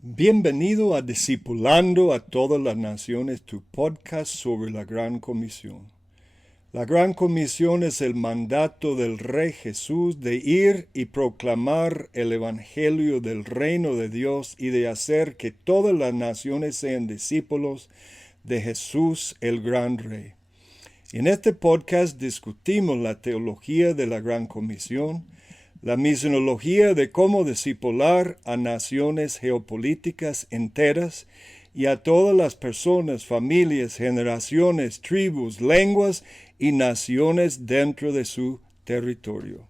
Bienvenido a Discipulando a todas las naciones, tu podcast sobre la Gran Comisión. La Gran Comisión es el mandato del Rey Jesús de ir y proclamar el Evangelio del Reino de Dios y de hacer que todas las naciones sean discípulos de Jesús, el Gran Rey. En este podcast discutimos la teología de la Gran Comisión, la misionología de cómo discipular a naciones geopolíticas enteras y a todas las personas, familias, generaciones, tribus, lenguas y naciones dentro de su territorio.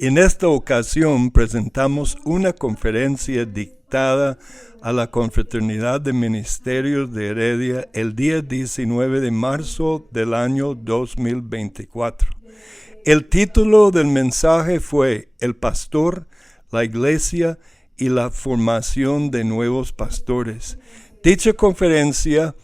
En esta ocasión presentamos una conferencia dictada a la Confraternidad de Ministerios de Heredia el día 19 de marzo del año 2024. El título del mensaje fue El pastor, la iglesia y la formación de nuevos pastores. Dicha conferencia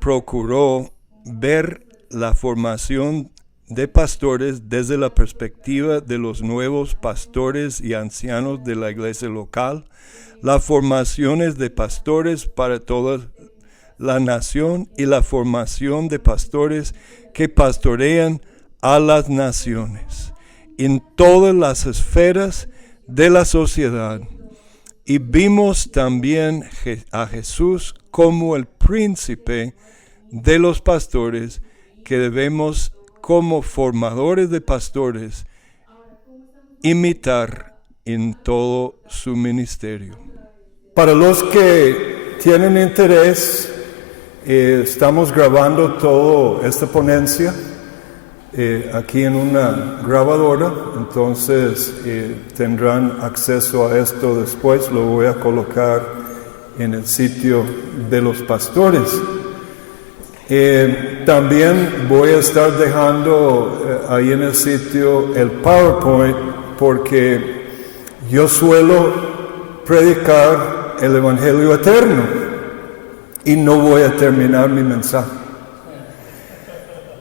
procuró ver la formación de pastores desde la perspectiva de los nuevos pastores y ancianos de la iglesia local, las formaciones de pastores para toda la nación y la formación de pastores que pastorean a las naciones en todas las esferas de la sociedad. Y vimos también a Jesús como el príncipe de los pastores que debemos como formadores de pastores, imitar en todo su ministerio. Para los que tienen interés, estamos grabando toda esta ponencia aquí en una grabadora, entonces tendrán acceso a esto después. Lo voy a colocar en el sitio de los pastores. También voy a estar dejando ahí en el sitio el PowerPoint porque yo suelo predicar el Evangelio eterno y no voy a terminar mi mensaje.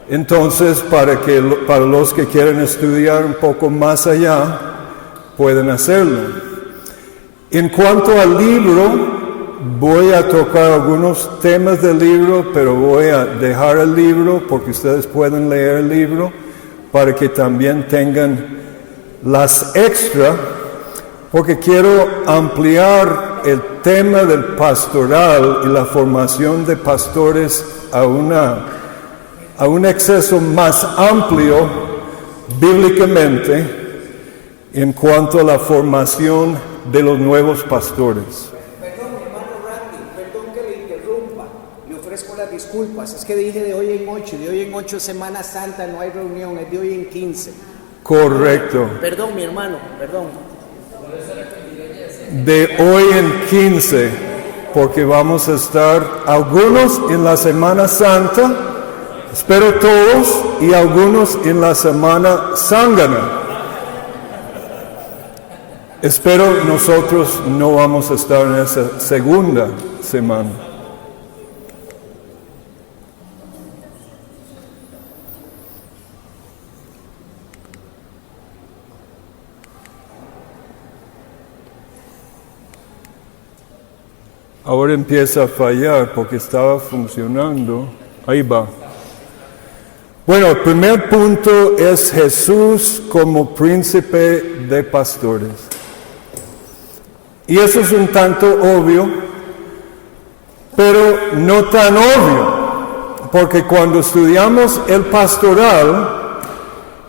Entonces, para los que quieren estudiar un poco más allá, pueden hacerlo. En cuanto al libro, voy a tocar algunos temas del libro, pero voy a dejar el libro porque ustedes pueden leer el libro para que también tengan las extra, porque quiero ampliar el tema del pastoral y la formación de pastores a un exceso más amplio bíblicamente en cuanto a la formación de los nuevos pastores. Disculpas, es que dije de hoy en 8 es Semana Santa, no hay reunión, es de hoy en 15. Correcto. Perdón, mi hermano, perdón. De hoy en 15, porque vamos a estar algunos en la Semana Santa, espero todos, y algunos en la Semana Zángana. Espero nosotros no vamos a estar en esa segunda semana. Ahora empieza a fallar porque estaba funcionando. Ahí va. Bueno, el primer punto es Jesús como príncipe de pastores. Y eso es un tanto obvio, pero no tan obvio, porque cuando estudiamos el pastoral,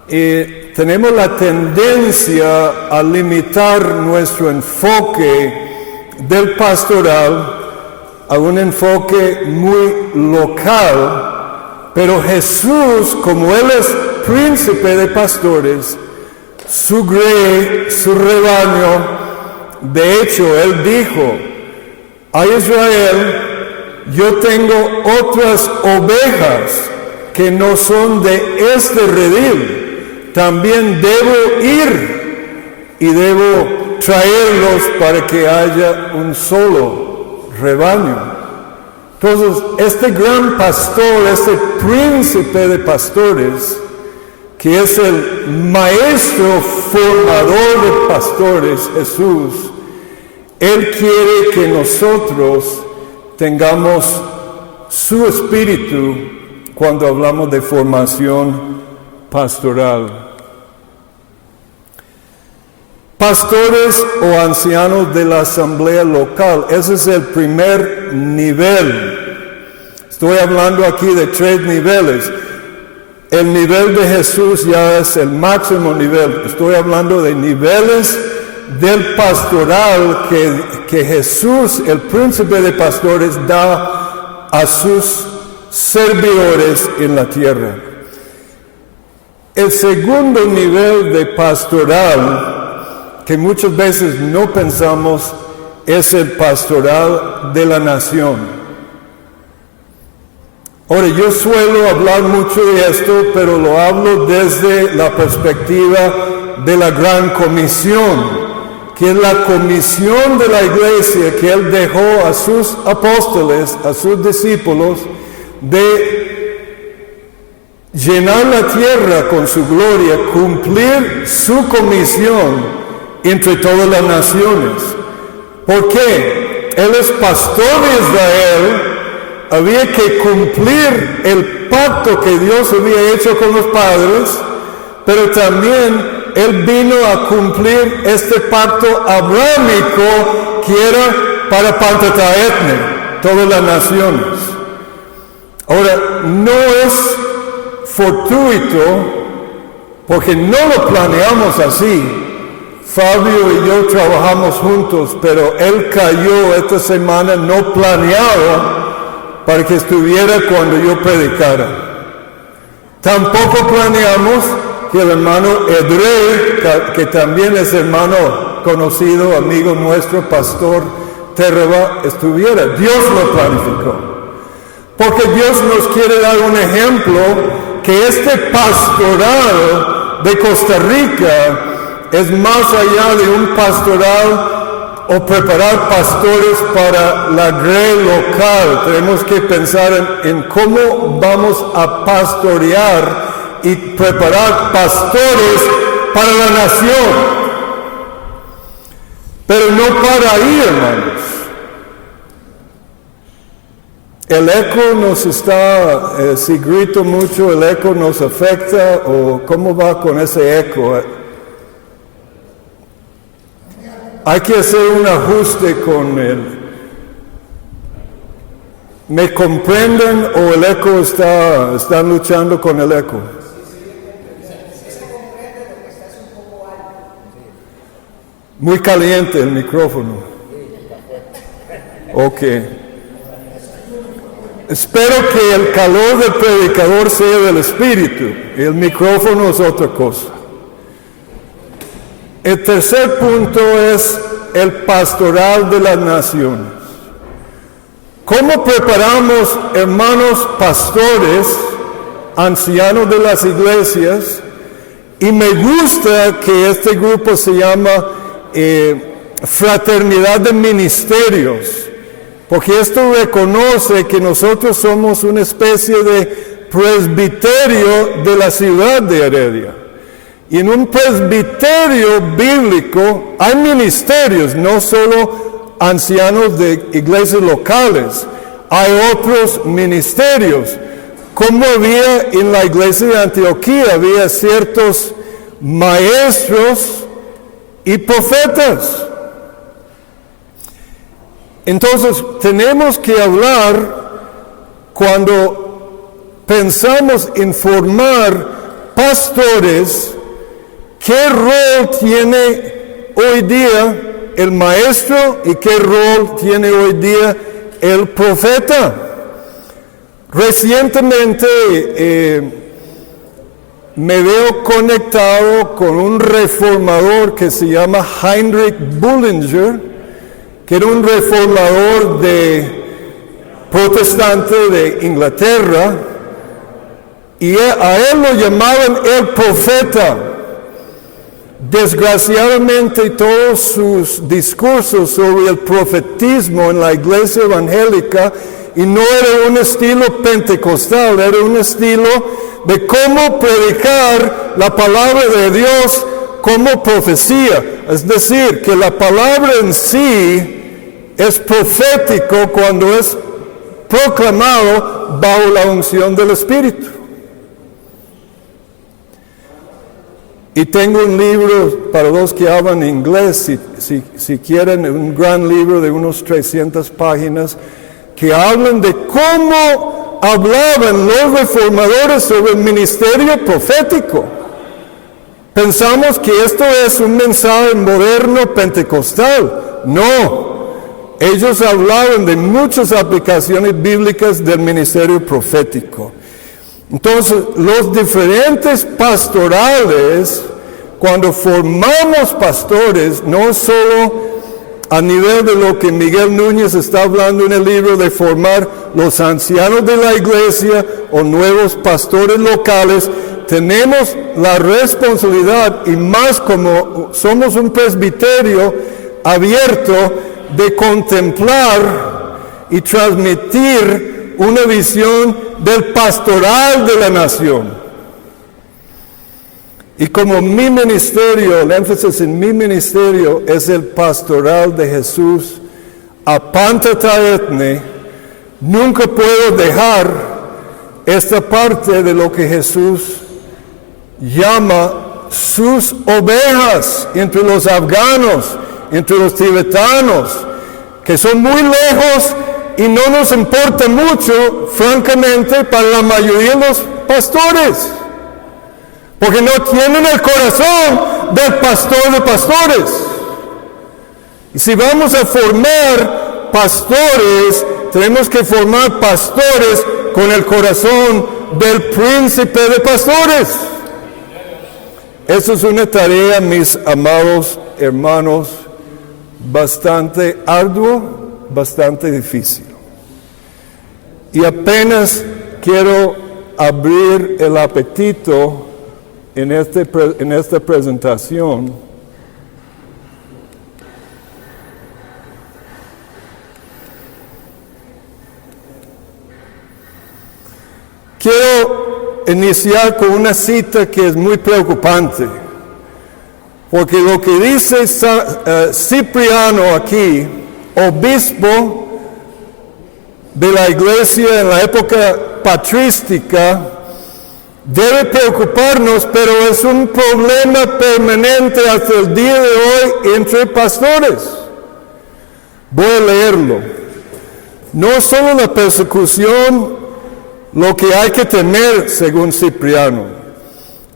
tenemos la tendencia a limitar nuestro enfoque del pastoral a un enfoque muy local, pero Jesús, como Él es príncipe de pastores, su rebaño, de hecho, Él dijo a Israel: yo tengo otras ovejas que no son de este redil, también debo ir y debo traerlos para que haya un solo rebaño. Entonces, este gran pastor, este príncipe de pastores, que es el maestro formador de pastores, Jesús, Él quiere que nosotros tengamos su espíritu cuando hablamos de formación pastoral. Pastores o ancianos de la asamblea local, ese es el primer nivel. Estoy hablando aquí de 3 niveles. El nivel de Jesús ya es el máximo nivel. Estoy hablando de niveles del pastoral que Jesús, el príncipe de pastores, da a sus servidores en la tierra. El segundo nivel de pastoral, que muchas veces no pensamos, es el pastoral de la nación. Ahora, yo suelo hablar mucho de esto, pero lo hablo desde la perspectiva de la Gran Comisión, que es la comisión de la iglesia que Él dejó a sus apóstoles, a sus discípulos, de llenar la tierra con su gloria, cumplir su comisión entre todas las naciones. ¿Por qué? Él es pastor de Israel, había que cumplir el pacto que Dios había hecho con los padres, pero también Él vino a cumplir este pacto abrámico que era para Pantataetne, todas las naciones. Ahora, no es fortuito, porque no lo planeamos así. Fabio y yo trabajamos juntos, pero él cayó esta semana no planeado para que estuviera cuando yo predicara. Tampoco planeamos que el hermano Edrey, que también es hermano conocido, amigo nuestro, pastor Terreba, estuviera. Dios lo planificó. Porque Dios nos quiere dar un ejemplo que este pastoral de Costa Rica es más allá de un pastoral o preparar pastores para la grey local. Tenemos que pensar en cómo vamos a pastorear y preparar pastores para la nación. Pero no para ahí, hermanos. El eco nos está, si grito mucho, el eco nos afecta, o cómo va con ese eco. Hay que hacer un ajuste con él. ¿Me comprenden o el eco están luchando con el eco? Muy caliente el micrófono. Ok. Espero que el calor del predicador sea del espíritu. El micrófono es otra cosa. El tercer punto es el pastoral de las naciones. ¿Cómo preparamos hermanos pastores, ancianos de las iglesias? Y me gusta que este grupo se llama Fraternidad de Ministerios, porque esto reconoce que nosotros somos una especie de presbiterio de la ciudad de Heredia. Y en un presbiterio bíblico hay ministerios, no solo ancianos de iglesias locales, hay otros ministerios. Como había en la iglesia de Antioquía, había ciertos maestros y profetas. Entonces, tenemos que hablar, cuando pensamos en formar pastores, ¿qué rol tiene hoy día el maestro y qué rol tiene hoy día el profeta. Recientemente me veo conectado con un reformador que se llama Heinrich Bullinger, que era un reformador protestante de Inglaterra, y a él lo llamaban el profeta. Desgraciadamente todos sus discursos sobre el profetismo en la iglesia evangélica, y no era un estilo pentecostal, era un estilo de cómo predicar la palabra de Dios como profecía. Es decir, que la palabra en sí es profético cuando es proclamado bajo la unción del Espíritu. Y tengo un libro para los que hablan inglés, si quieren, un gran libro de unos 300 páginas, que hablan de cómo hablaban los reformadores sobre el ministerio profético. Pensamos que esto es un mensaje moderno pentecostal. No, ellos hablaban de muchas aplicaciones bíblicas del ministerio profético. Entonces, los diferentes pastorales, cuando formamos pastores, no solo a nivel de lo que Miguel Núñez está hablando en el libro de formar los ancianos de la iglesia o nuevos pastores locales, tenemos la responsabilidad, y más como somos un presbiterio abierto, de contemplar y transmitir una visión del pastoral de la nación. Y como mi ministerio, el énfasis en mi ministerio es el pastoral de Jesús, apántate etne, nunca puedo dejar esta parte de lo que Jesús llama sus ovejas entre los afganos, entre los tibetanos, que son muy lejos y no nos importa mucho, francamente, para la mayoría de los pastores. Porque no tienen el corazón del pastor de pastores. Y si vamos a formar pastores, tenemos que formar pastores con el corazón del príncipe de pastores. Eso es una tarea, mis amados hermanos, bastante ardua, bastante difícil. Y apenas quiero abrir el apetito en esta presentación. Quiero iniciar con una cita que es muy preocupante, porque lo que dice Cipriano aquí, obispo de la iglesia en la época patrística, debe preocuparnos, pero es un problema permanente hasta el día de hoy entre pastores. Voy a leerlo. No solo la persecución lo que hay que temer, según Cipriano.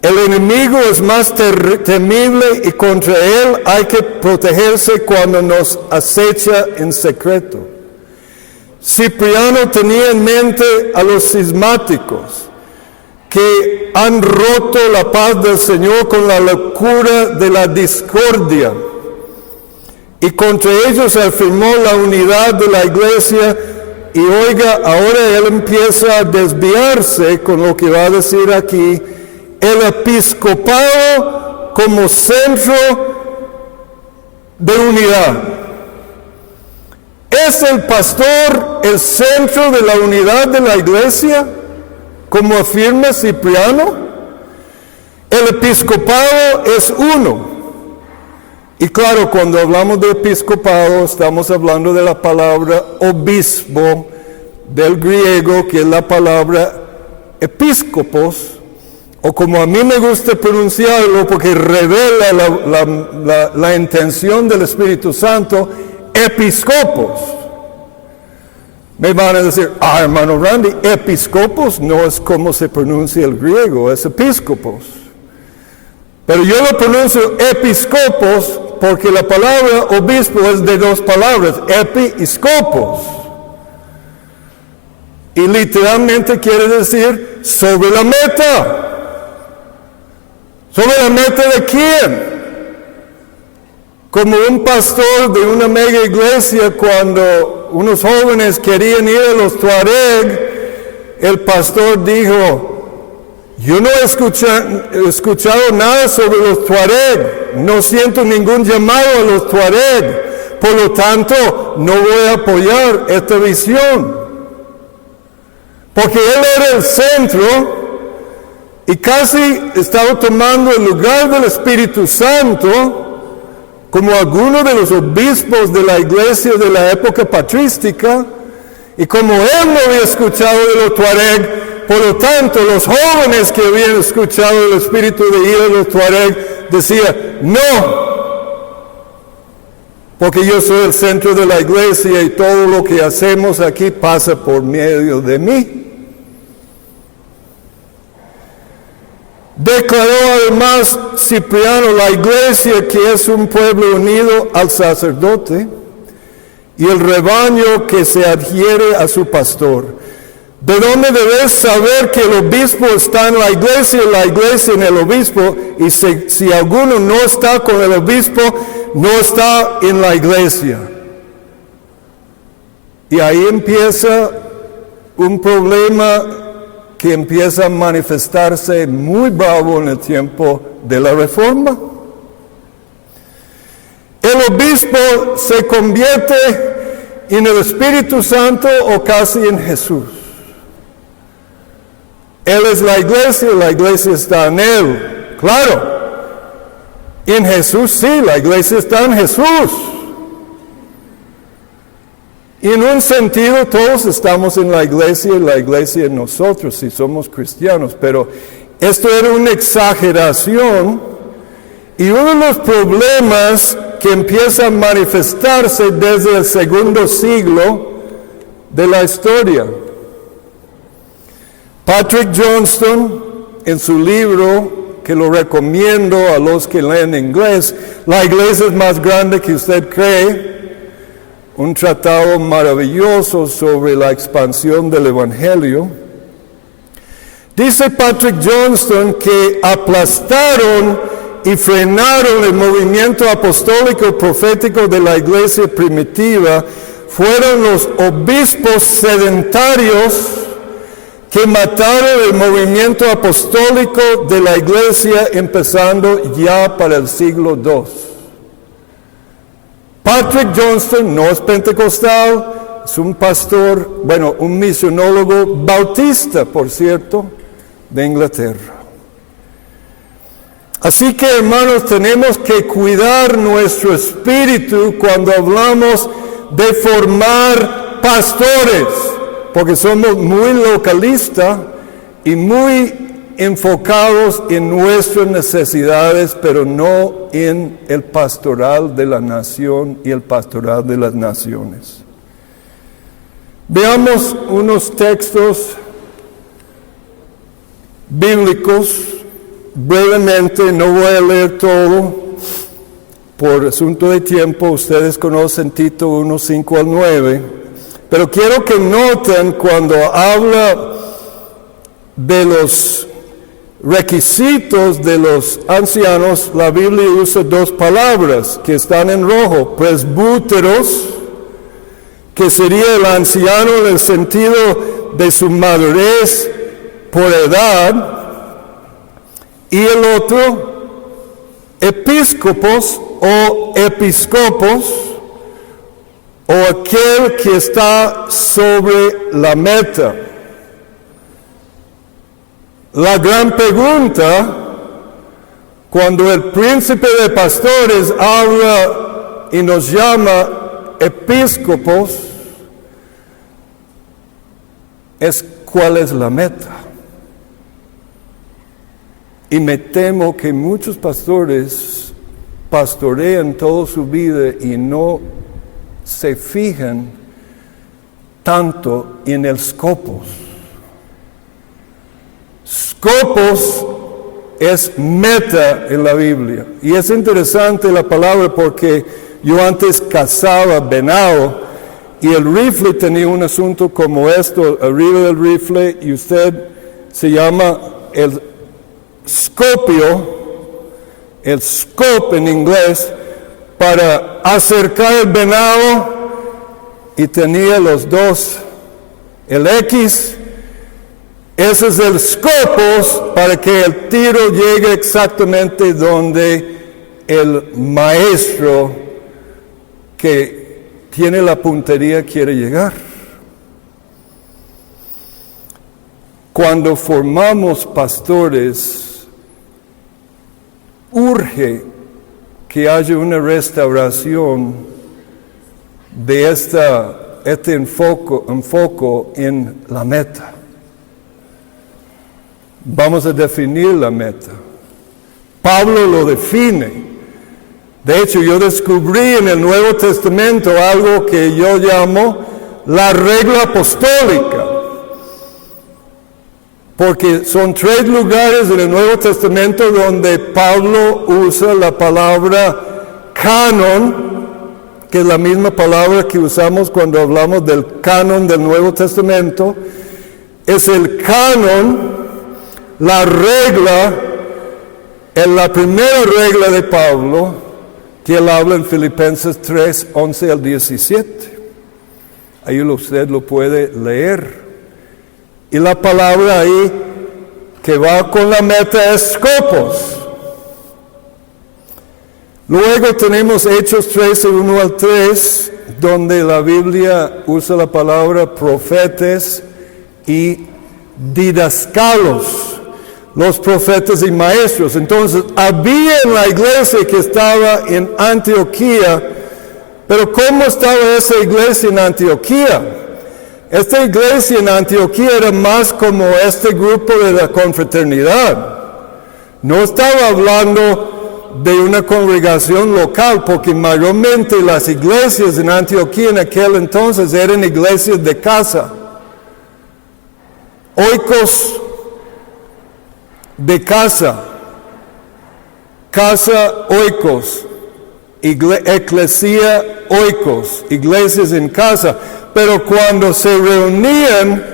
El enemigo es más temible y contra él hay que protegerse cuando nos acecha en secreto. Cipriano tenía en mente a los cismáticos, que han roto la paz del Señor con la locura de la discordia. Y contra ellos afirmó la unidad de la iglesia, y oiga, ahora él empieza a desviarse con lo que va a decir aquí, el episcopado como centro de unidad. ¿Es el pastor el centro de la unidad de la iglesia, como afirma Cipriano? El episcopado es uno. Y claro, cuando hablamos de episcopado, estamos hablando de la palabra obispo, del griego, que es la palabra episcopos, o como a mí me gusta pronunciarlo, porque revela la intención del Espíritu Santo, episcopos. Me van a decir, hermano Randy, episcopos no es como se pronuncia el griego, es episcopos. Pero yo lo pronuncio episcopos porque la palabra obispo es de dos palabras, epi y scopos. Y literalmente quiere decir sobre la meta. ¿Sobre la meta de quién? Como un pastor de una mega iglesia, cuando unos jóvenes querían ir a los Tuareg, el pastor dijo: yo no he escuchado nada sobre los Tuareg, no siento ningún llamado a los Tuareg, por lo tanto no voy a apoyar esta visión. Porque él era el centro y casi estaba tomando el lugar del Espíritu Santo, como algunos de los obispos de la iglesia de la época patrística, y como él no había escuchado de los Tuareg, por lo tanto los jóvenes que habían escuchado el espíritu de ir a los Tuareg decían: no, porque yo soy el centro de la iglesia y todo lo que hacemos aquí pasa por medio de mí. Declaró además Cipriano la iglesia que es un pueblo unido al sacerdote y el rebaño que se adhiere a su pastor. ¿De dónde debes saber que el obispo está en la iglesia en el obispo? Y si alguno no está con el obispo, no está en la iglesia. Y ahí empieza un problema que empieza a manifestarse muy bravo en el tiempo de la Reforma. El obispo se convierte en el Espíritu Santo o casi en Jesús. Él es la iglesia está en él. Claro, en Jesús sí, la iglesia está en Jesús. Y en un sentido todos estamos en la iglesia en nosotros si somos cristianos, pero esto era una exageración y uno de los problemas que empieza a manifestarse desde el segundo siglo de la historia. Patrick Johnston, en su libro, que lo recomiendo a los que leen inglés, La iglesia es más grande que usted cree, un tratado maravilloso sobre la expansión del Evangelio. Dice Patrick Johnston que aplastaron y frenaron el movimiento apostólico profético de la iglesia primitiva fueron los obispos sedentarios que mataron el movimiento apostólico de la iglesia empezando ya para el siglo II. Patrick Johnston no es pentecostal, es un pastor, un misionólogo bautista, por cierto, de Inglaterra. Así que, hermanos, tenemos que cuidar nuestro espíritu cuando hablamos de formar pastores, porque somos muy localistas y muy enfocados en nuestras necesidades, pero no en el pastoral de la nación y el pastoral de las naciones. Veamos unos textos bíblicos brevemente, no voy a leer todo por asunto de tiempo, ustedes conocen Tito 1, 5 al 9, pero quiero que noten cuando habla de los requisitos de los ancianos, la Biblia usa dos palabras que están en rojo: presbúteros, que sería el anciano en el sentido de su madurez por edad, y el otro, episcopos o episcopos, o aquel que está sobre la meta. La gran pregunta, cuando el príncipe de pastores habla y nos llama episcopos, es ¿cuál es la meta? Y me temo que muchos pastores pastorean toda su vida y no se fijan tanto en el scopos. Scopos es meta en la Biblia. Y es interesante la palabra porque yo antes cazaba venado y el rifle tenía un asunto como esto arriba del rifle, y usted se llama el scopio, el scope en inglés, para acercar el venado, y tenía los dos, el X, ese es el scopus, para que el tiro llegue exactamente donde el maestro que tiene la puntería quiere llegar. Cuando formamos pastores, urge que haya una restauración de este enfoque en la meta. Vamos a definir la meta. Pablo lo define. De hecho, yo descubrí en el Nuevo Testamento algo que yo llamo la regla apostólica. Porque son 3 lugares en el Nuevo Testamento donde Pablo usa la palabra canon, que es la misma palabra que usamos cuando hablamos del canon del Nuevo Testamento. Es el canon, la regla, en la primera regla de Pablo, que él habla en Filipenses 3, 11 al 17. Ahí usted lo puede leer. Y la palabra ahí que va con la meta es scopos. Luego tenemos Hechos 13, 1 al 3, donde la Biblia usa la palabra profetas y didascalos, los profetas y maestros. Entonces, había en la iglesia que estaba en Antioquía, pero ¿cómo estaba esa iglesia en Antioquía? Esta iglesia en Antioquía era más como este grupo de la confraternidad. No estaba hablando de una congregación local, porque mayormente las iglesias en Antioquía en aquel entonces eran iglesias de casa. Oikos de casa, casa oikos, eclesia oikos, iglesias en casa. Pero cuando se reunían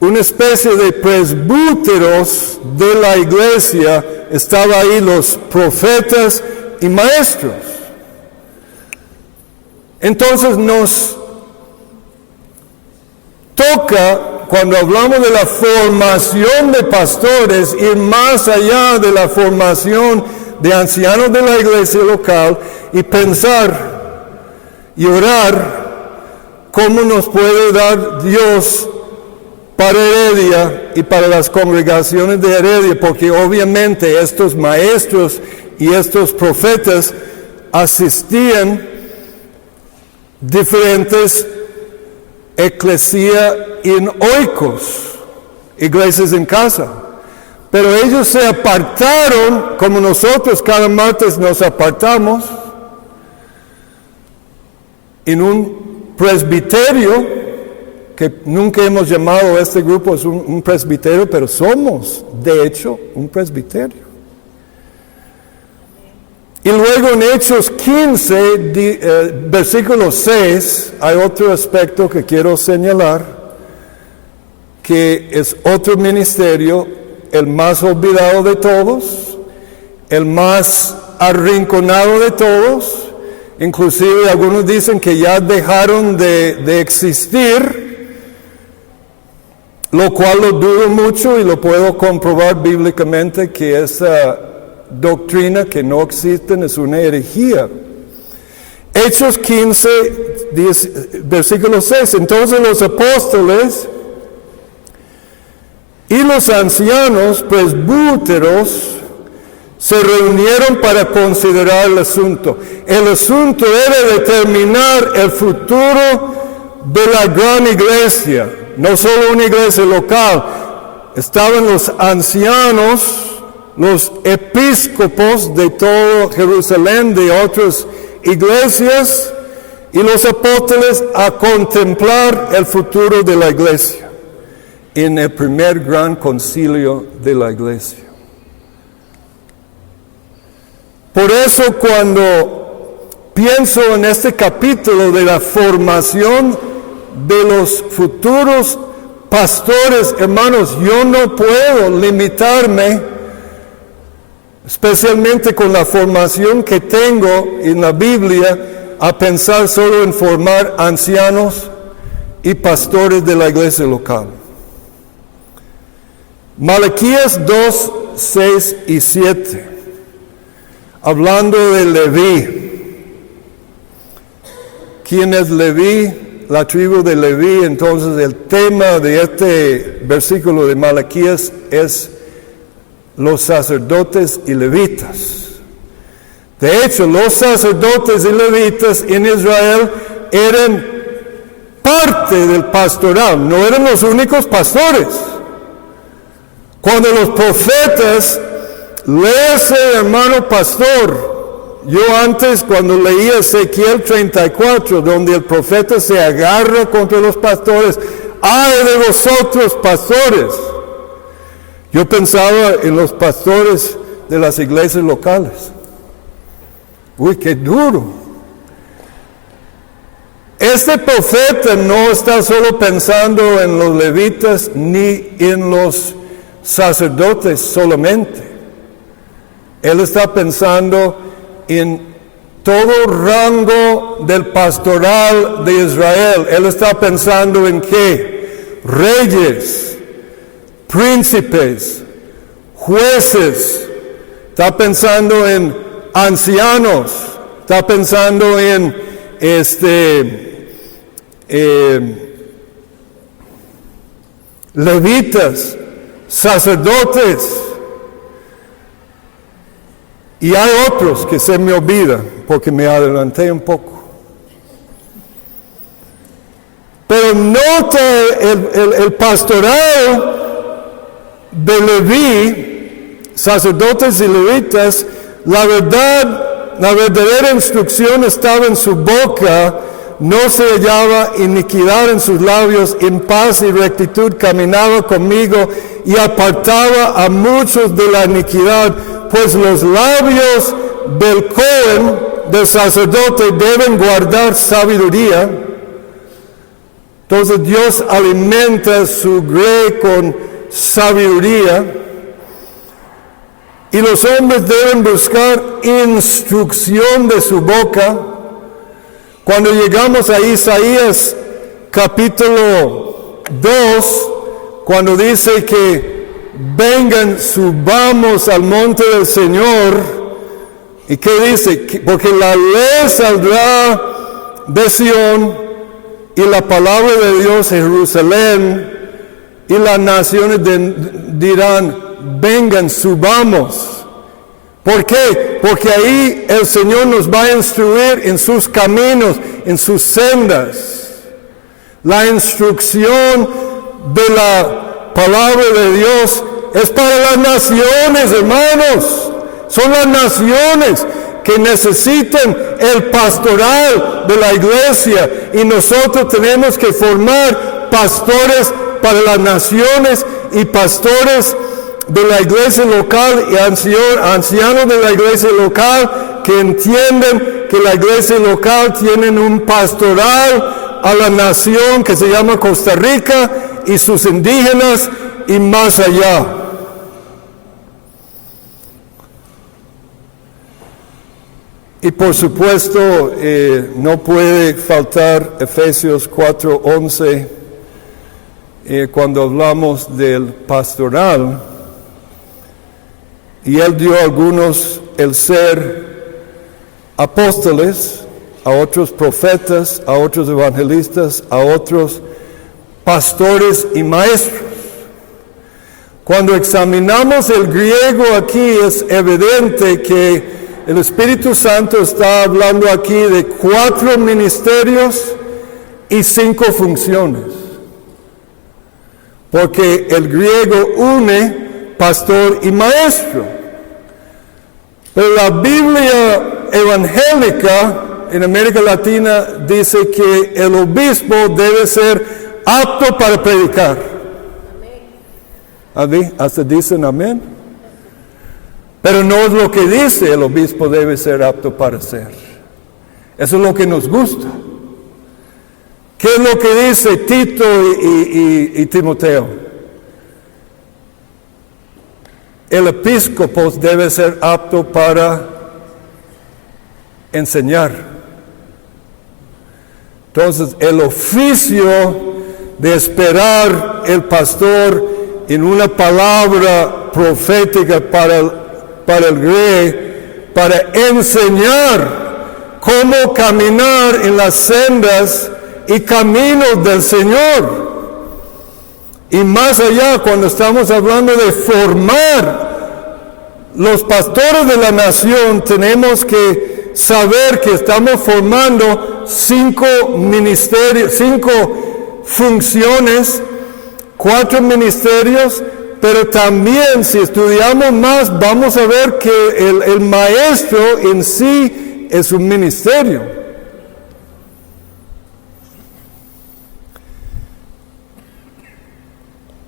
una especie de presbíteros de la iglesia, estaba ahí los profetas y maestros. Entonces nos toca, cuando hablamos de la formación de pastores, ir más allá de la formación de ancianos de la iglesia local y pensar y orar cómo nos puede dar Dios para Heredia y para las congregaciones de Heredia, porque obviamente estos maestros y estos profetas asistían diferentes eclesia en oikos, iglesias en casa. Pero ellos se apartaron, como nosotros cada martes nos apartamos, en un presbiterio, que nunca hemos llamado a este grupo es un presbiterio, pero somos, de hecho, un presbiterio. Y luego en Hechos 15, versículo 6, hay otro aspecto que quiero señalar, que es otro ministerio, el más olvidado de todos, el más arrinconado de todos. Inclusive algunos dicen que ya dejaron de existir, lo cual lo dudo mucho y lo puedo comprobar bíblicamente que esa doctrina que no existen es una herejía. Hechos 15, versículo 6. Entonces los apóstoles y los ancianos presbíteros se reunieron para considerar el asunto. El asunto era determinar el futuro de la gran iglesia, no solo una iglesia local. Estaban los ancianos, los episcopos de todo Jerusalén, de otras iglesias, y los apóstoles a contemplar el futuro de la iglesia en el primer gran concilio de la iglesia. Por eso cuando pienso en este capítulo de la formación de los futuros pastores, hermanos, yo no puedo limitarme, especialmente con la formación que tengo en la Biblia, a pensar solo en formar ancianos y pastores de la iglesia local. Malaquías 2, 6 y 7, hablando de Leví. ¿Quién es Leví? La tribu de Leví. Entonces el tema de este versículo de Malaquías es los sacerdotes y levitas. De hecho, los sacerdotes y levitas en Israel eran parte del pastoral, no eran los únicos pastores. Cuando los profetas, léase, hermano pastor, yo antes cuando leía Ezequiel 34, donde el profeta se agarra contra los pastores, ¡ay de vosotros pastores! Yo pensaba en los pastores de las iglesias locales. ¡Uy, qué duro! Este profeta no está solo pensando en los levitas ni en los sacerdotes solamente. Él está pensando en todo rango del pastoral de Israel. Él está pensando en qué? Reyes, príncipes, jueces. Está pensando en ancianos. Está pensando en levitas, sacerdotes. Y hay otros que se me olvidan porque me adelanté un poco. Pero nota el pastoral de Leví, sacerdotes y levitas, la verdadera instrucción estaba en su boca, no se hallaba iniquidad en sus labios, en paz y rectitud caminaba conmigo y apartaba a muchos de la iniquidad. Pues los labios del Cohen, del sacerdote, deben guardar sabiduría. Entonces Dios alimenta su grey con sabiduría. Y los hombres deben buscar instrucción de su boca. Cuando llegamos a Isaías capítulo 2, cuando dice que vengan, subamos al monte del Señor. ¿Y qué dice? Porque la ley saldrá de Sión y la palabra de Dios de Jerusalén, y las naciones dirán, vengan, subamos. ¿Por qué? Porque ahí el Señor nos va a instruir en sus caminos, en sus sendas. La instrucción de la palabra de Dios es para las naciones, hermanos. Son las naciones que necesitan el pastoral de la iglesia, y nosotros tenemos que formar pastores para las naciones y pastores de la iglesia local y ancianos de la iglesia local que entienden que la iglesia local tiene un pastoral a la nación que se llama Costa Rica y sus indígenas y más allá. Y por supuesto no puede faltar Efesios 4:11 cuando hablamos del pastoral. Y él dio a algunos el ser apóstoles, a otros profetas, a otros evangelistas, a otros pastores y maestros. Cuando examinamos el griego aquí es evidente que el Espíritu Santo está hablando aquí de 4 ministerios y 5 funciones. Porque el griego une pastor y maestro. Pero la Biblia evangélica en América Latina dice que el obispo debe ser apto para predicar. Amén. Hasta dicen amén. Pero no es lo que dice el obispo debe ser apto para hacer. Eso es lo que nos gusta. ¿Qué es lo que dice Tito y Timoteo? El episcopo debe ser apto para enseñar. Entonces, el oficio de esperar el pastor en una palabra profética para el rey, para enseñar cómo caminar en las sendas y caminos del Señor. Y más allá, cuando estamos hablando de formar los pastores de la nación, tenemos que saber que estamos formando 5 ministerios, 5 funciones, 4 ministerios, pero también si estudiamos más vamos a ver que el maestro en sí es un ministerio.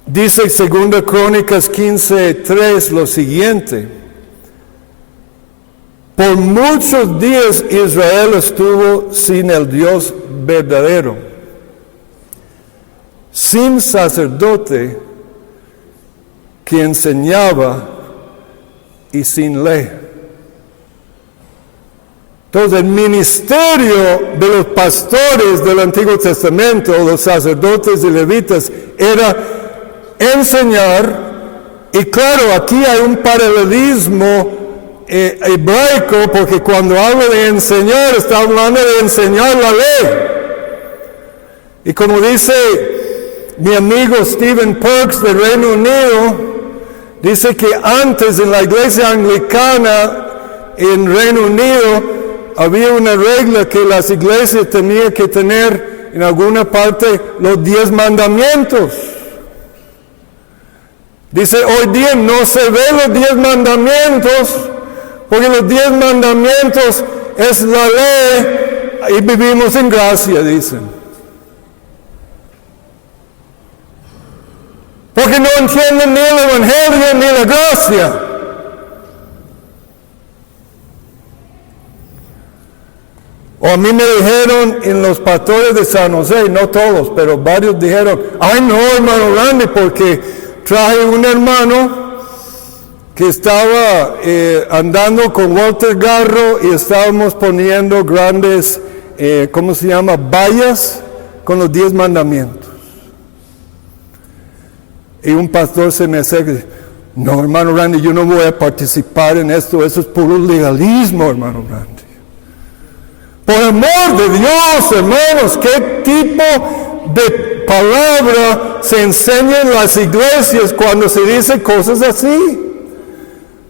Dice 2 Crónicas 15:3 lo siguiente: por muchos días Israel estuvo sin el Dios verdadero, sin sacerdote que enseñaba y sin ley. Entonces el ministerio de los pastores del Antiguo Testamento, los sacerdotes y levitas, era enseñar. Y claro, aquí hay un paralelismo hebraico, porque cuando habla de enseñar, está hablando de enseñar la ley. Y como dice mi amigo Stephen Perks del Reino Unido, dice que antes en la iglesia anglicana en Reino Unido había una regla que las iglesias tenían que tener en alguna parte los 10 mandamientos. Dice, hoy día no se ve los 10 mandamientos, porque los 10 mandamientos es la ley y vivimos en gracia, dicen. Porque no entienden ni el evangelio ni la gracia. O a mí me dijeron en los pastores de San José, no todos, pero varios dijeron, ay no, hermano Randy, porque traje un hermano que estaba andando con Walter Garro y estábamos poniendo grandes, ¿cómo se llama? Vallas con los 10 mandamientos. Y un pastor se me acerca, no, hermano Randy, yo no voy a participar en esto, eso es puro legalismo, hermano Randy. Por amor de Dios, hermanos, ¿qué tipo de palabra se enseña en las iglesias cuando se dice cosas así?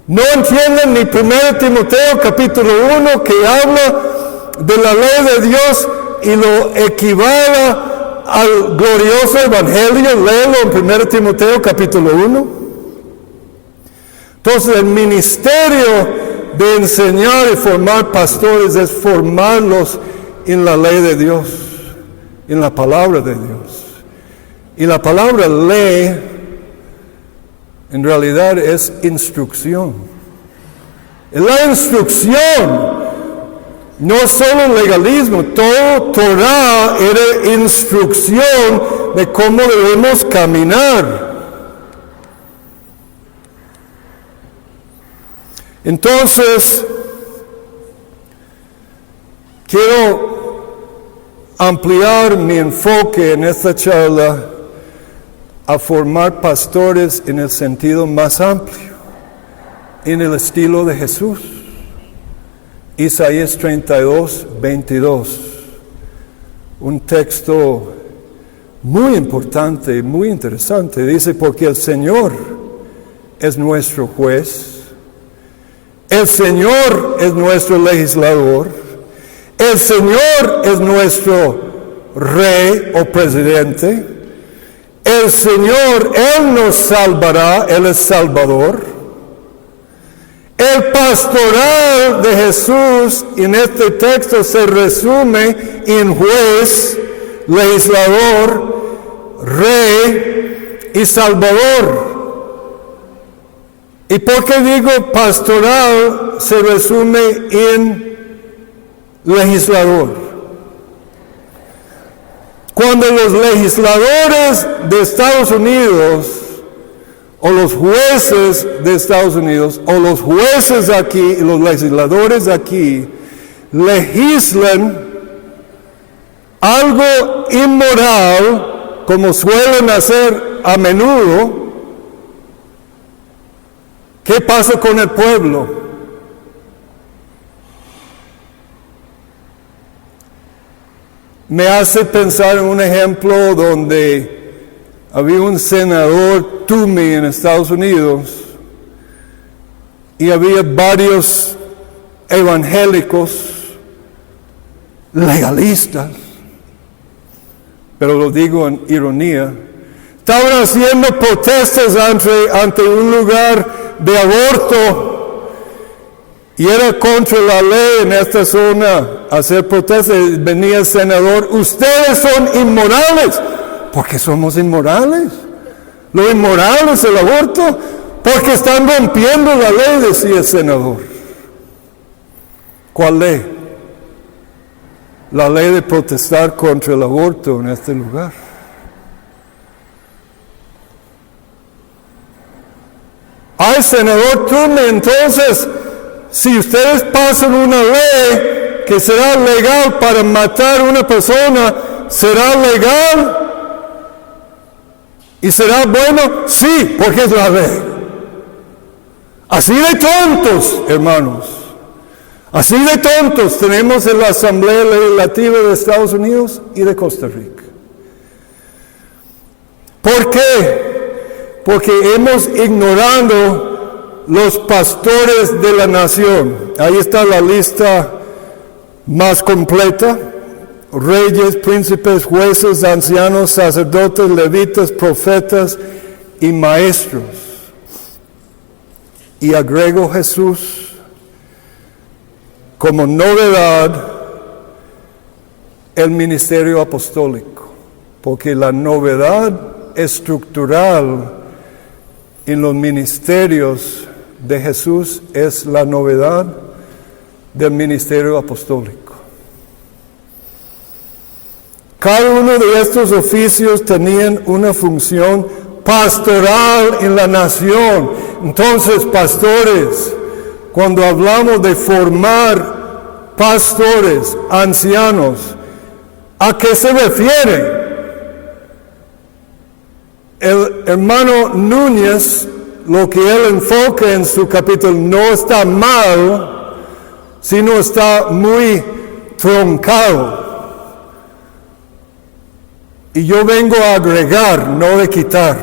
No entienden ni 1 Timoteo capítulo 1 que habla de la ley de Dios y lo equivala al glorioso evangelio. Léelo en 1 Timoteo capítulo 1. Entonces el ministerio de enseñar y formar pastores es formarlos en la ley de Dios, en la palabra de Dios. Y la palabra ley en realidad es instrucción. La instrucción, no solo legalismo, todo Torah era instrucción de cómo debemos caminar. Entonces, quiero ampliar mi enfoque en esta charla a formar pastores en el sentido más amplio, en el estilo de Jesús. Isaías 32:22, un texto muy importante, muy interesante. Dice, porque el Señor es nuestro juez, el Señor es nuestro legislador, el Señor es nuestro rey o presidente, el Señor, Él nos salvará, Él es Salvador. El pastoral de Jesús en este texto se resume en juez, legislador, rey y salvador. ¿Y por qué digo pastoral se resume en legislador. Cuando los legisladores de Estados Unidos, o los jueces de Estados Unidos, o los jueces aquí, y los legisladores aquí, legislan algo inmoral, como suelen hacer a menudo, ¿qué pasa con el pueblo? Me hace pensar en un ejemplo donde había un senador Toomey en Estados Unidos y había varios evangélicos legalistas, pero lo digo en ironía, estaban haciendo protestas ante un lugar de aborto y era contra la ley en esta zona hacer protestas. Venía el senador, ustedes son inmorales. ¿Por qué somos inmorales? Lo inmoral es el aborto, porque están rompiendo la ley, decía el senador. ¿Cuál ley? La ley de protestar contra el aborto en este lugar. Ay, senador Toomey, entonces, si ustedes pasan una ley que será legal para matar a una persona, ¿será legal? ¿Y será bueno? Sí, porque es la ley. Así de tontos, hermanos. Así de tontos tenemos en la Asamblea Legislativa de Estados Unidos y de Costa Rica. ¿Por qué? Porque hemos ignorado los pastores de la nación. Ahí está la lista más completa. Reyes, príncipes, jueces, ancianos, sacerdotes, levitas, profetas y maestros. Y agrego Jesús como novedad el ministerio apostólico, porque la novedad estructural en los ministerios de Jesús es la novedad del ministerio apostólico. Cada uno de estos oficios tenían una función pastoral en la nación. Entonces, pastores, cuando hablamos de formar pastores, ancianos, ¿a qué se refiere? El hermano Núñez, lo que él enfoca en su capítulo, no está mal, sino está muy truncado. Y yo vengo a agregar, no de quitar.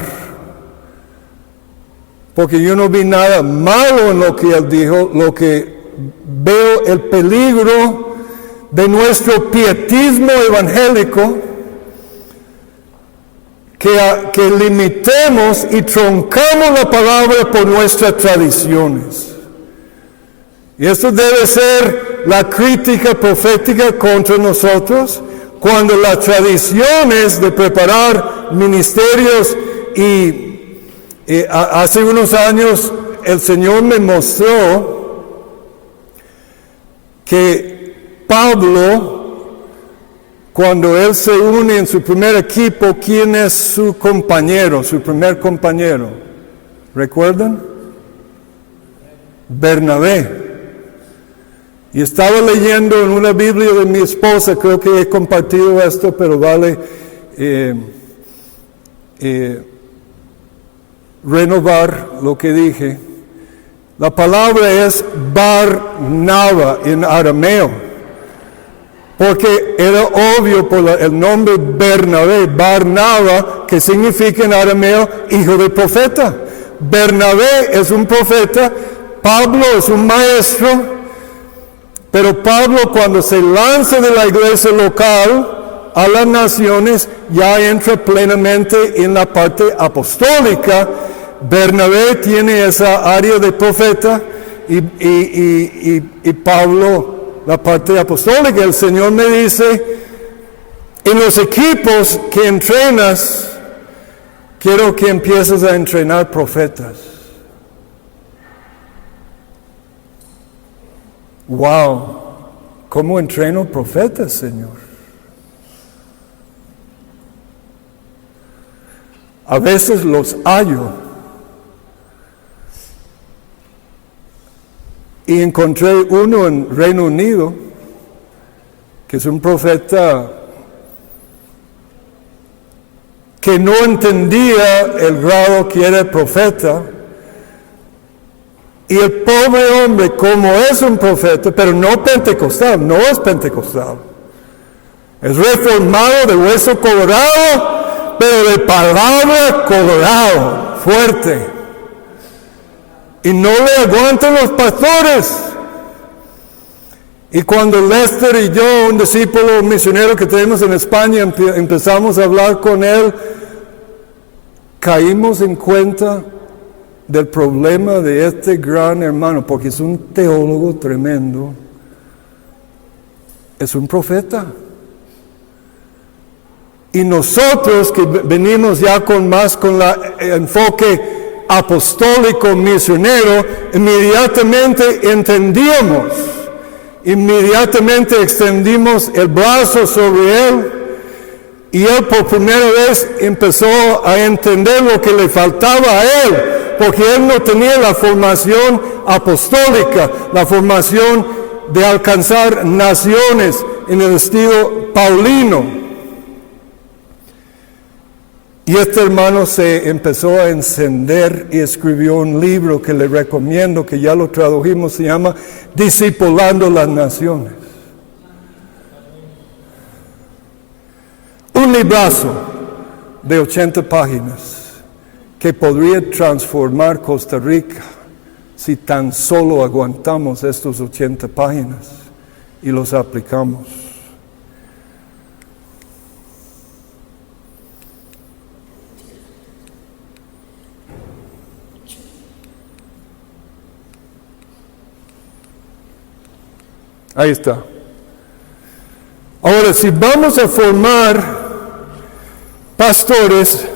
Porque yo no vi nada malo en lo que él dijo, lo que veo el peligro de nuestro pietismo evangélico, que limitemos y troncamos la palabra por nuestras tradiciones. Y esto debe ser la crítica profética contra nosotros, cuando las tradiciones de preparar ministerios hace unos años el Señor me mostró que Pablo, cuando él se une en su primer equipo, ¿quién es su compañero, su primer compañero? ¿Recuerdan? Bernabé. Y estaba leyendo en una Biblia de mi esposa, creo que he compartido esto, pero vale renovar lo que dije. La palabra es Barnaba en arameo, porque era obvio por el nombre Bernabé, Barnaba, que significa en arameo hijo del profeta. Bernabé es un profeta, Pablo es un maestro. Pero Pablo, cuando se lanza de la iglesia local a las naciones, ya entra plenamente en la parte apostólica. Bernabé tiene esa área de profeta y Pablo la parte apostólica. El Señor me dice, en los equipos que entrenas, quiero que empieces a entrenar profetas. Wow, ¿Cómo entreno profetas, Señor? A veces los hallo. Y encontré uno en Reino Unido, que es un profeta que no entendía el grado que era profeta. Y el pobre hombre, como es un profeta, pero no pentecostal, no es pentecostal. Es reformado de hueso colorado, pero de palabra colorado, fuerte. Y no le aguantan los pastores. Y cuando Lester y yo, un discípulo misionero que tenemos en España, empezamos a hablar con él, caímos en cuenta del problema de este gran hermano, porque es un teólogo tremendo, es un profeta. Y nosotros que venimos ya con el enfoque apostólico misionero, inmediatamente entendíamos, inmediatamente extendimos el brazo sobre él, y él por primera vez empezó a entender lo que le faltaba a él, porque él no tenía la formación apostólica, la formación de alcanzar naciones en el estilo paulino. Y este hermano se empezó a encender y escribió un libro que le recomiendo, que ya lo tradujimos, se llama Discipulando las Naciones. Un librazo de 80 páginas que podría transformar Costa Rica si tan solo aguantamos estos 80 páginas y los aplicamos. Ahí está. Ahora, si vamos a formar pastores,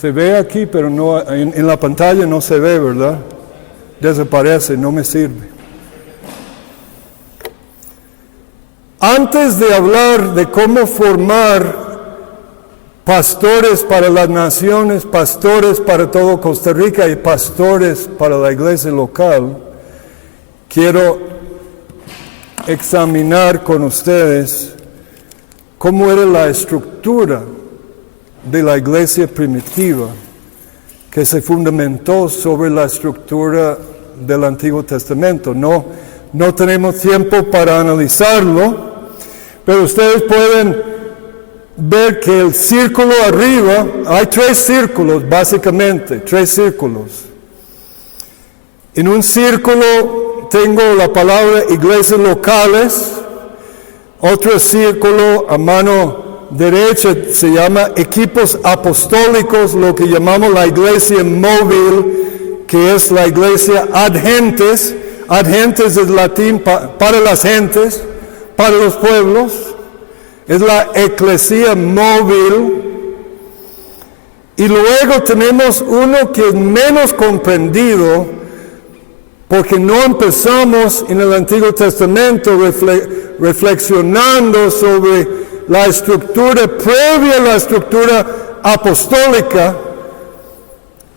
se ve aquí, pero no en la pantalla no se ve, ¿verdad? Desaparece, no me sirve. Antes de hablar de cómo formar pastores para las naciones, pastores para todo Costa Rica y pastores para la iglesia local, quiero examinar con ustedes cómo era la estructura de la iglesia primitiva que se fundamentó sobre la estructura del Antiguo Testamento. No tenemos tiempo para analizarlo, pero ustedes pueden ver que el círculo arriba, hay 3 círculos básicamente, 3 círculos. En un círculo tengo la palabra iglesias locales, otro círculo a mano derecha se llama equipos apostólicos, lo que llamamos la iglesia móvil, que es la iglesia ad gentes. Ad gentes es latín para las gentes, para los pueblos. Es la eclesía móvil. Y luego tenemos uno que es menos comprendido, porque no empezamos en el Antiguo Testamento reflexionando sobre la estructura previa a la estructura apostólica.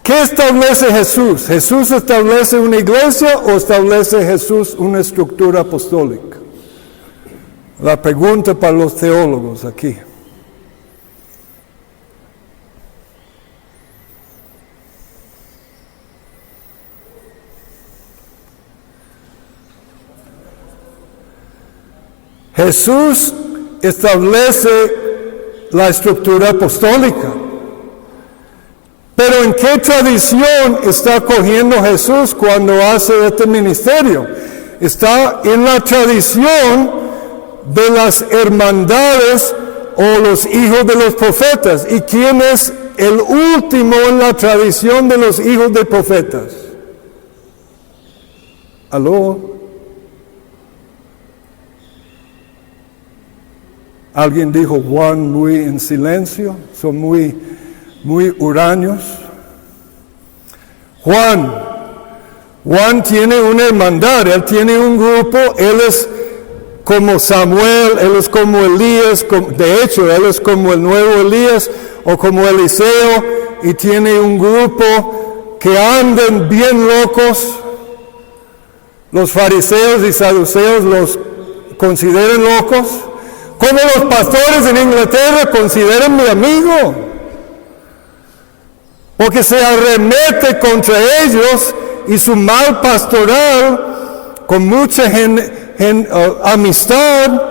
¿Qué establece Jesús? ¿Jesús establece una iglesia o establece Jesús una estructura apostólica? La pregunta para los teólogos aquí. Jesús establece la estructura apostólica. Pero ¿en qué tradición está cogiendo Jesús cuando hace este ministerio? Está en la tradición de las hermandades o los hijos de los profetas. ¿Y quién es el último en la tradición de los hijos de profetas? ¿Aló? Alguien dijo Juan muy en silencio, son muy huraños. Juan, Juan tiene una hermandad, él tiene un grupo, él es como Samuel, él es como Elías, de hecho, él es como el nuevo Elías o como Eliseo, y tiene un grupo que andan bien locos. Los fariseos y saduceos los consideran locos, como los pastores en Inglaterra consideran mi amigo, porque se arremete contra ellos y su mal pastoral con mucha amistad,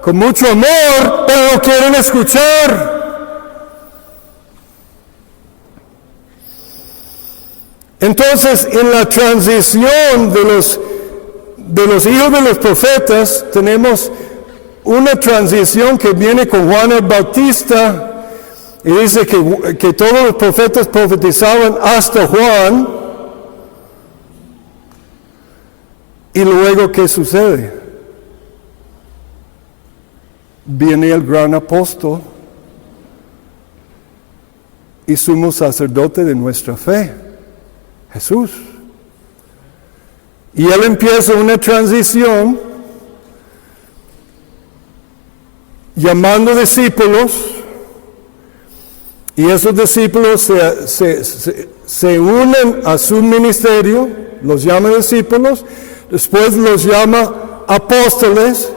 con mucho amor, pero no quieren escuchar. Entonces, en la transición de los hijos de los profetas, tenemos una transición que viene con Juan el Bautista, y dice que todos los profetas profetizaban hasta Juan. Y luego, ¿qué sucede? Viene el gran apóstol y sumo sacerdote de nuestra fe, Jesús. Y él empieza una transición llamando discípulos, y esos discípulos se unen a su ministerio, los llama discípulos, después los llama apóstoles,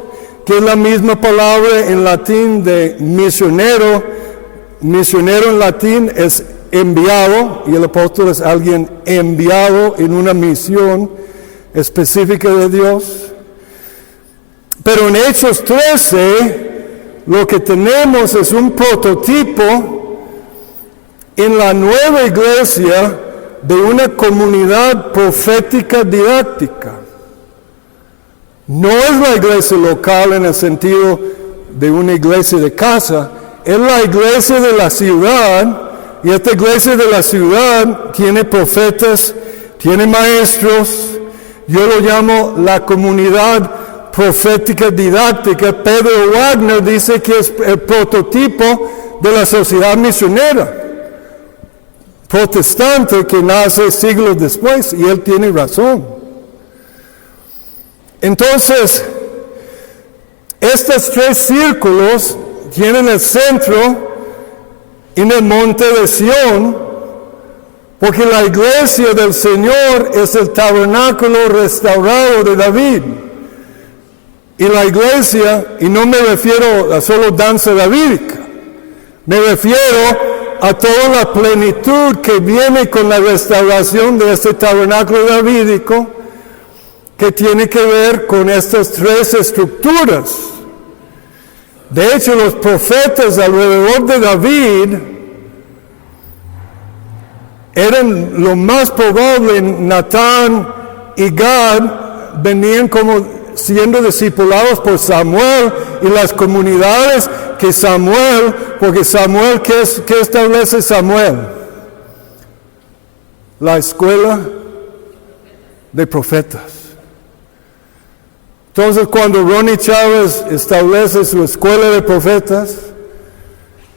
que es la misma palabra en latín de misionero. Misionero en latín es enviado, y el apóstol es alguien enviado en una misión específica de Dios. Pero en Hechos 13, lo que tenemos es un prototipo en la nueva iglesia de una comunidad profética didáctica. No es la iglesia local en el sentido de una iglesia de casa, es la iglesia de la ciudad, y esta iglesia de la ciudad tiene profetas, tiene maestros. Yo lo llamo la comunidad profética didáctica. Pedro Wagner dice que es el prototipo de la sociedad misionera protestante que nace siglos después, y él tiene razón. Entonces, estos tres círculos tienen el centro en el monte de Sión, porque la iglesia del Señor es el tabernáculo restaurado de David. Y la iglesia, y no me refiero a solo danza davídica, me refiero a toda la plenitud que viene con la restauración de este tabernáculo davídico, que tiene que ver con estas tres estructuras. De hecho, los profetas alrededor de David eran lo más probable. Natán y Gad venían como siendo discipulados por Samuel, y las comunidades que Samuel, porque Samuel, ¿qué establece Samuel? La escuela de profetas. Entonces, cuando Ronnie Chávez establece su escuela de profetas,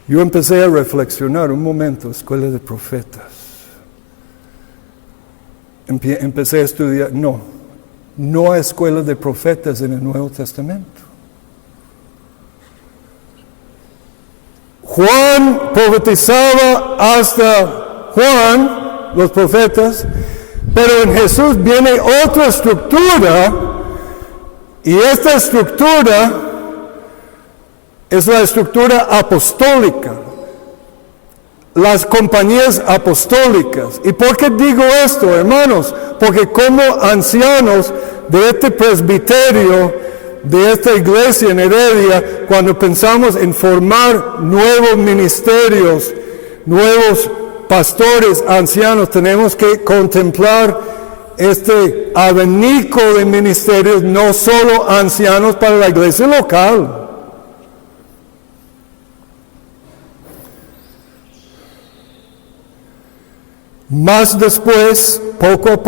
yo empecé a reflexionar un momento, escuela de profetas. Empecé a estudiar, no hay escuela de profetas en el Nuevo Testamento. Juan profetizaba hasta Juan, los profetas, pero en Jesús viene otra estructura, y esta estructura es la estructura apostólica, las compañías apostólicas. ¿Y por qué digo esto, hermanos? Porque como ancianos de este presbiterio, de esta iglesia en Heredia, cuando pensamos en formar nuevos ministerios, nuevos pastores, ancianos, tenemos que contemplar este abanico de ministerios, no solo ancianos para la iglesia local. Más después, poco a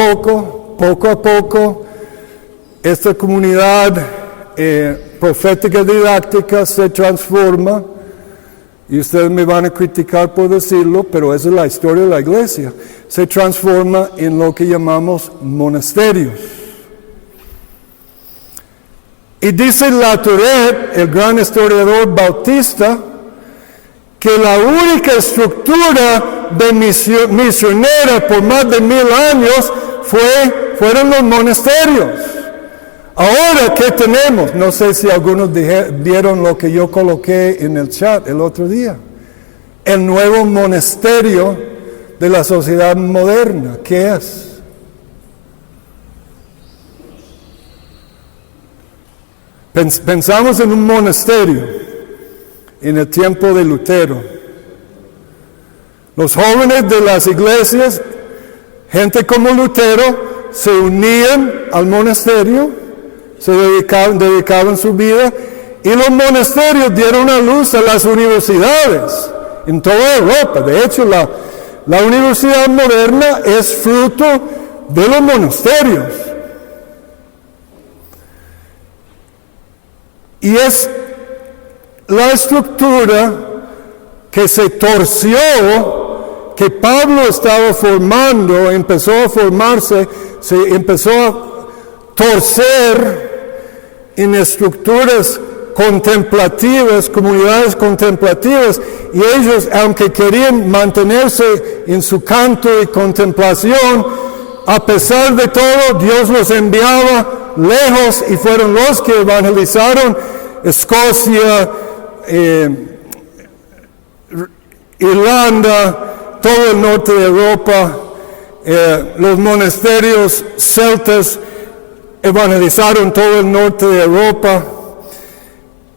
poco, esta comunidad profética didáctica se transforma y ustedes me van a criticar por decirlo, pero esa es la historia de la iglesia, se transforma en lo que llamamos monasterios. Y dice Latourette, el gran historiador bautista, que la única estructura de misionera por más de 1000 años fueron los monasterios. Ahora, ¿qué tenemos? No sé si algunos vieron lo que yo coloqué en el chat el otro día. El nuevo monasterio de la sociedad moderna. ¿Qué es? Pensamos en un monasterio en el tiempo de Lutero. Los jóvenes de las iglesias, gente como Lutero, se unían al monasterio, se dedicaban su vida, y los monasterios dieron a luz a las universidades en toda Europa. De hecho, la universidad moderna es fruto de los monasterios. Y es la estructura que se torció, que Pablo estaba formando, empezó a formarse, se empezó a torcer en estructuras contemplativas, comunidades contemplativas, y ellos, aunque querían mantenerse en su canto y contemplación, a pesar de todo, Dios los enviaba lejos y fueron los que evangelizaron Escocia, Irlanda, todo el norte de Europa. Los monasterios celtas evangelizaron todo el norte de Europa.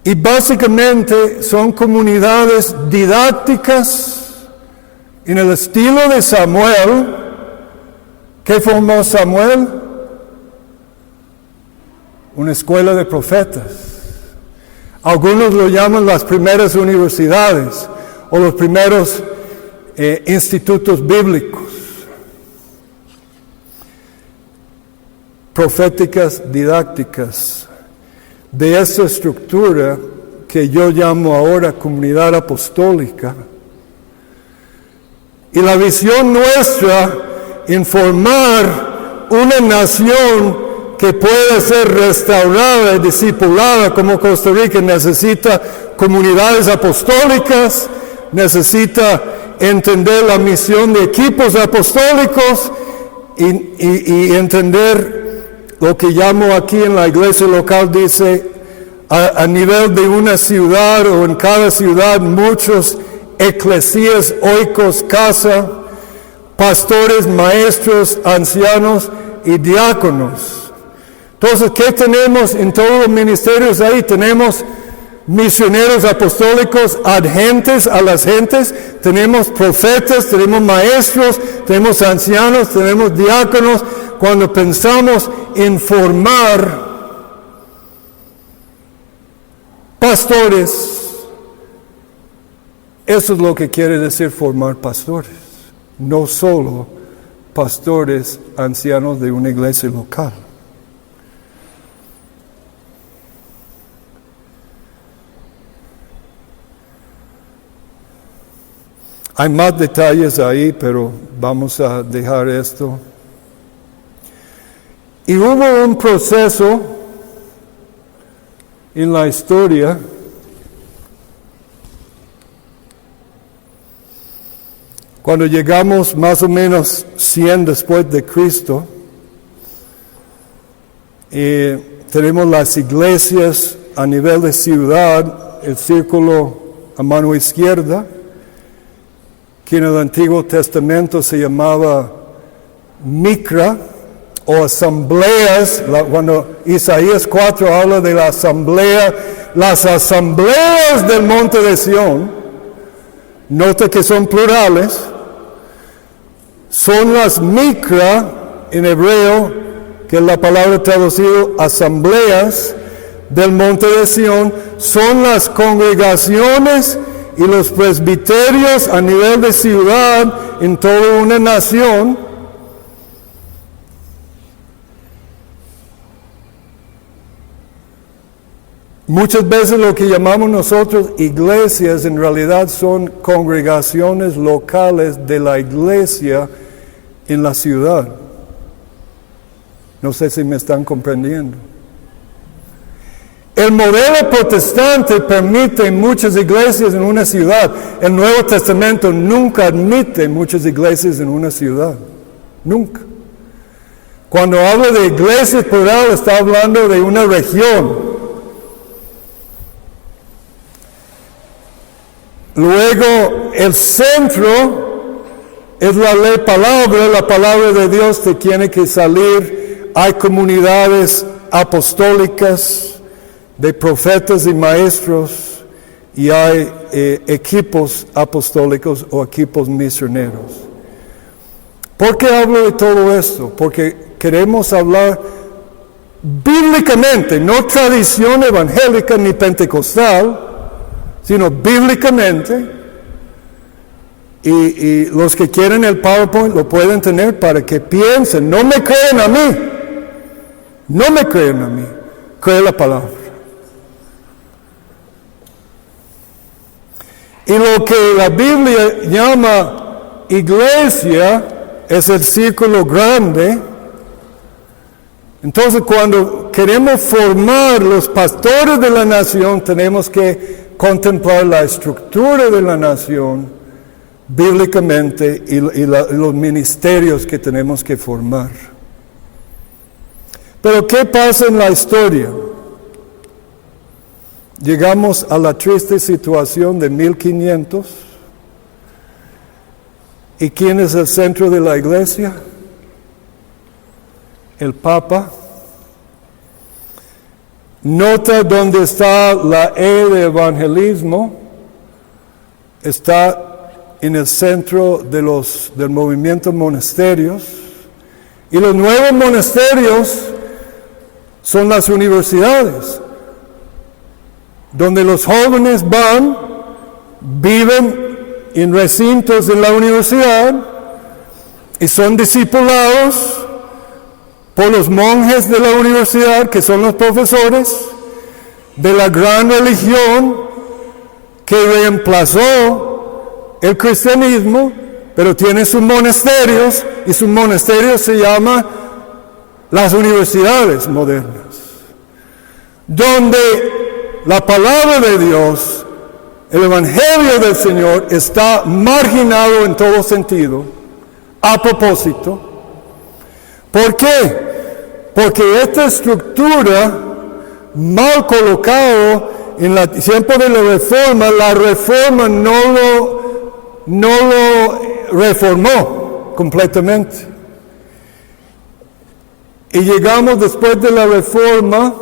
Y básicamente son comunidades didácticas en el estilo de Samuel. ¿Qué formó Samuel? Una escuela de profetas. Algunos lo llaman las primeras universidades o los primeros institutos bíblicos. Proféticas didácticas de esa estructura que yo llamo ahora comunidad apostólica. Y la visión nuestra en formar una nación que pueda ser restaurada y discipulada como Costa Rica necesita comunidades apostólicas, necesita entender la misión de equipos apostólicos y entender lo que llamo aquí en la iglesia local, dice, a nivel de una ciudad o en cada ciudad muchos eclesías, oikos, casa, pastores, maestros, ancianos y diáconos. Entonces, ¿qué tenemos en todos los ministerios ahí? Tenemos misioneros apostólicos adherentes a las gentes, tenemos profetas, tenemos maestros, tenemos ancianos, tenemos diáconos. Cuando pensamos en formar pastores, eso es lo que quiere decir formar pastores, no solo pastores ancianos de una iglesia local. Hay más detalles ahí, pero vamos a dejar esto. Y hubo un proceso en la historia cuando llegamos más o menos 100 después de Cristo, tenemos las iglesias a nivel de ciudad, el círculo a mano izquierda, que en el Antiguo Testamento se llamaba Micra o asambleas. Cuando Isaías 4 habla de la asamblea, las asambleas del monte de Sión, nota que son plurales, son las Micra en hebreo, que es la palabra traducida asambleas del monte de Sión, son las congregaciones y los presbiterios a nivel de ciudad en toda una nación. Muchas veces lo que llamamos nosotros iglesias en realidad son congregaciones locales de la iglesia en la ciudad. No sé si me están comprendiendo. El modelo protestante permite muchas iglesias en una ciudad. El Nuevo Testamento nunca admite muchas iglesias en una ciudad. Nunca. Cuando habla de iglesia plural, está hablando de una región. Luego, el centro es la ley palabra. La palabra de Dios te tiene que salir. Hay comunidades apostólicas de profetas y maestros, y hay equipos apostólicos o equipos misioneros. ¿Por qué hablo de todo esto? Porque queremos hablar bíblicamente, no tradición evangélica ni pentecostal, sino bíblicamente. Y los que quieren el PowerPoint lo pueden tener para que piensen. No me creen a mí, no me creen a mí, creen la palabra. Y lo que la Biblia llama iglesia es el círculo grande. Entonces, cuando queremos formar los pastores de la nación, tenemos que contemplar la estructura de la nación bíblicamente y los ministerios que tenemos que formar. Pero, ¿qué pasa en la historia? Llegamos a la triste situación de 1500. ¿Y quién es el centro de la iglesia? El Papa. Nota dónde está la E de evangelismo. Está en el centro del movimiento monasterios. Y los nuevos monasterios son las universidades, donde los jóvenes van, viven en recintos de la universidad y son discipulados por los monjes de la universidad, que son los profesores de la gran religión que reemplazó el cristianismo, pero tiene sus monasterios, y sus monasterios se llaman las universidades modernas, donde la palabra de Dios, el evangelio del Señor, está marginado en todo sentido, a propósito. ¿Por qué? Porque esta estructura, mal colocado en el tiempo de la reforma no lo reformó completamente. Y llegamos después de la reforma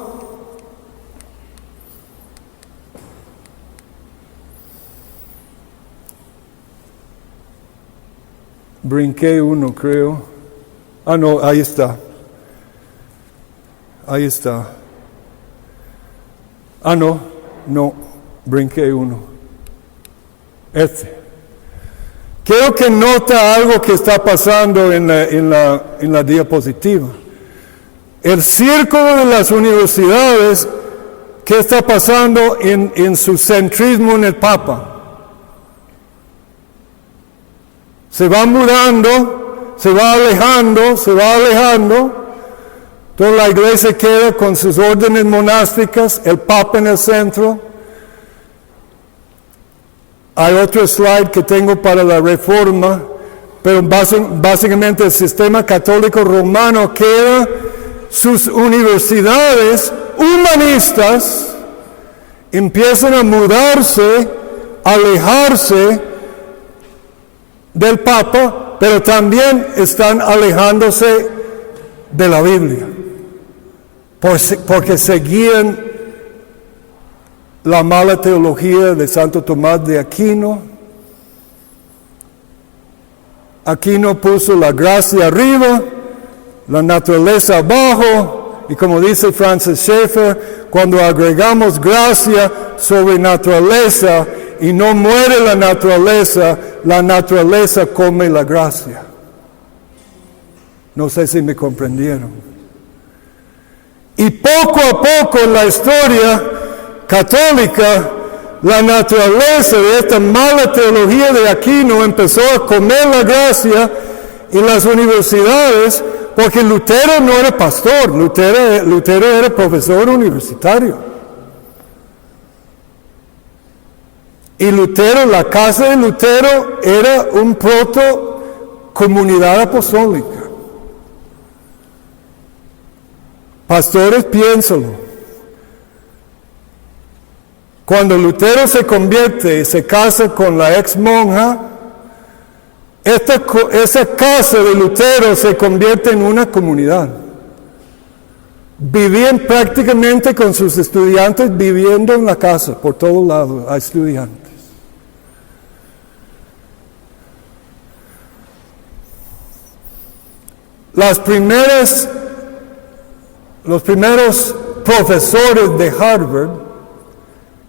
brinqué uno, creo. No, ahí está. Ahí está. No, brinqué uno. Quiero que nota algo que está pasando en la diapositiva. El círculo de las universidades, ¿qué está pasando en su centrismo en el Papa? Se va mudando, se va alejando. Toda la iglesia queda con sus órdenes monásticas, el Papa en el centro. Hay otro slide que tengo para la reforma, pero básicamente el sistema católico romano queda, sus universidades humanistas empiezan a mudarse, a alejarse del Papa, pero también están alejándose de la Biblia, porque seguían la mala teología de Santo Tomás de Aquino. Aquino puso la gracia arriba, la naturaleza abajo, y como dice Francis Schaeffer, cuando agregamos gracia sobre naturaleza y no muere la naturaleza come la gracia. No sé si me comprendieron. Y poco a poco en la historia, católica, la naturaleza de esta mala teología de Aquino empezó a comer la gracia en las universidades, porque Lutero no era pastor, Lutero era profesor universitario. Y Lutero, la casa de Lutero era un proto-comunidad apostólica. Pastores, piénsalo. Cuando Lutero se convierte y se casa con la ex monja, esa casa de Lutero se convierte en una comunidad. Vivían prácticamente con sus estudiantes, viviendo en la casa, por todos lados, hay estudiantes. Los primeros profesores de Harvard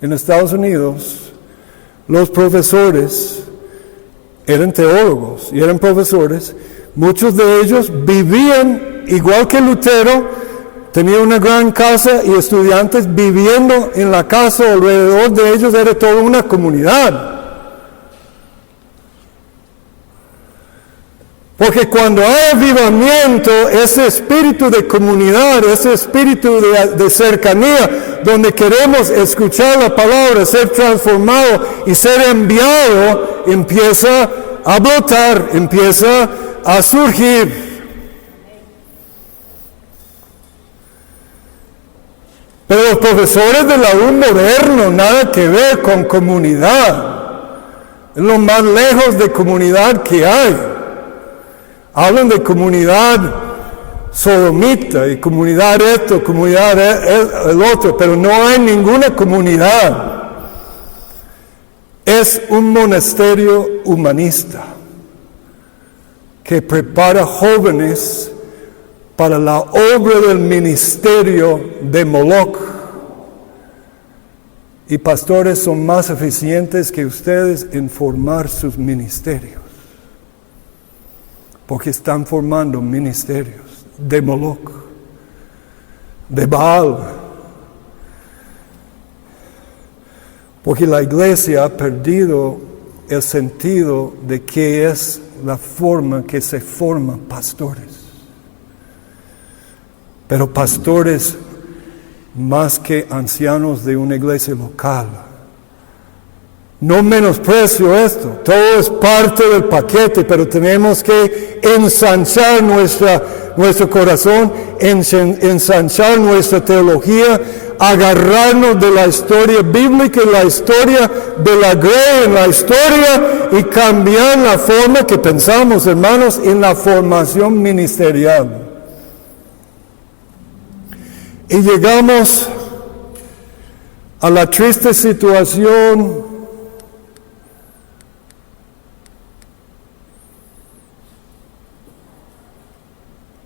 en Estados Unidos, los profesores eran teólogos y eran profesores. Muchos de ellos vivían igual que Lutero, tenían una gran casa y estudiantes viviendo en la casa. Alrededor de ellos era toda una comunidad. Porque cuando hay avivamiento, ese espíritu de comunidad, ese espíritu de cercanía, donde queremos escuchar la palabra, ser transformado y ser enviado, empieza a brotar, empieza a surgir. Pero los profesores de la U moderno, nada que ver con comunidad. Es lo más lejos de comunidad que hay. Hablan de comunidad sodomita y comunidad esto, comunidad el otro, pero no hay ninguna comunidad. Es un monasterio humanista que prepara jóvenes para la obra del ministerio de Moloch. Y pastores son más eficientes que ustedes en formar sus ministerios, porque están formando ministerios de Moloch, de Baal. Porque la iglesia ha perdido el sentido de qué es la forma que se forman pastores. Pero pastores más que ancianos de una iglesia local. No menosprecio esto, todo es parte del paquete, pero tenemos que ensanchar nuestro corazón, ensanchar nuestra teología, agarrarnos de la historia bíblica, la historia de la Grey, en la historia, y cambiar la forma que pensamos, hermanos, en la formación ministerial. Y llegamos a la triste situación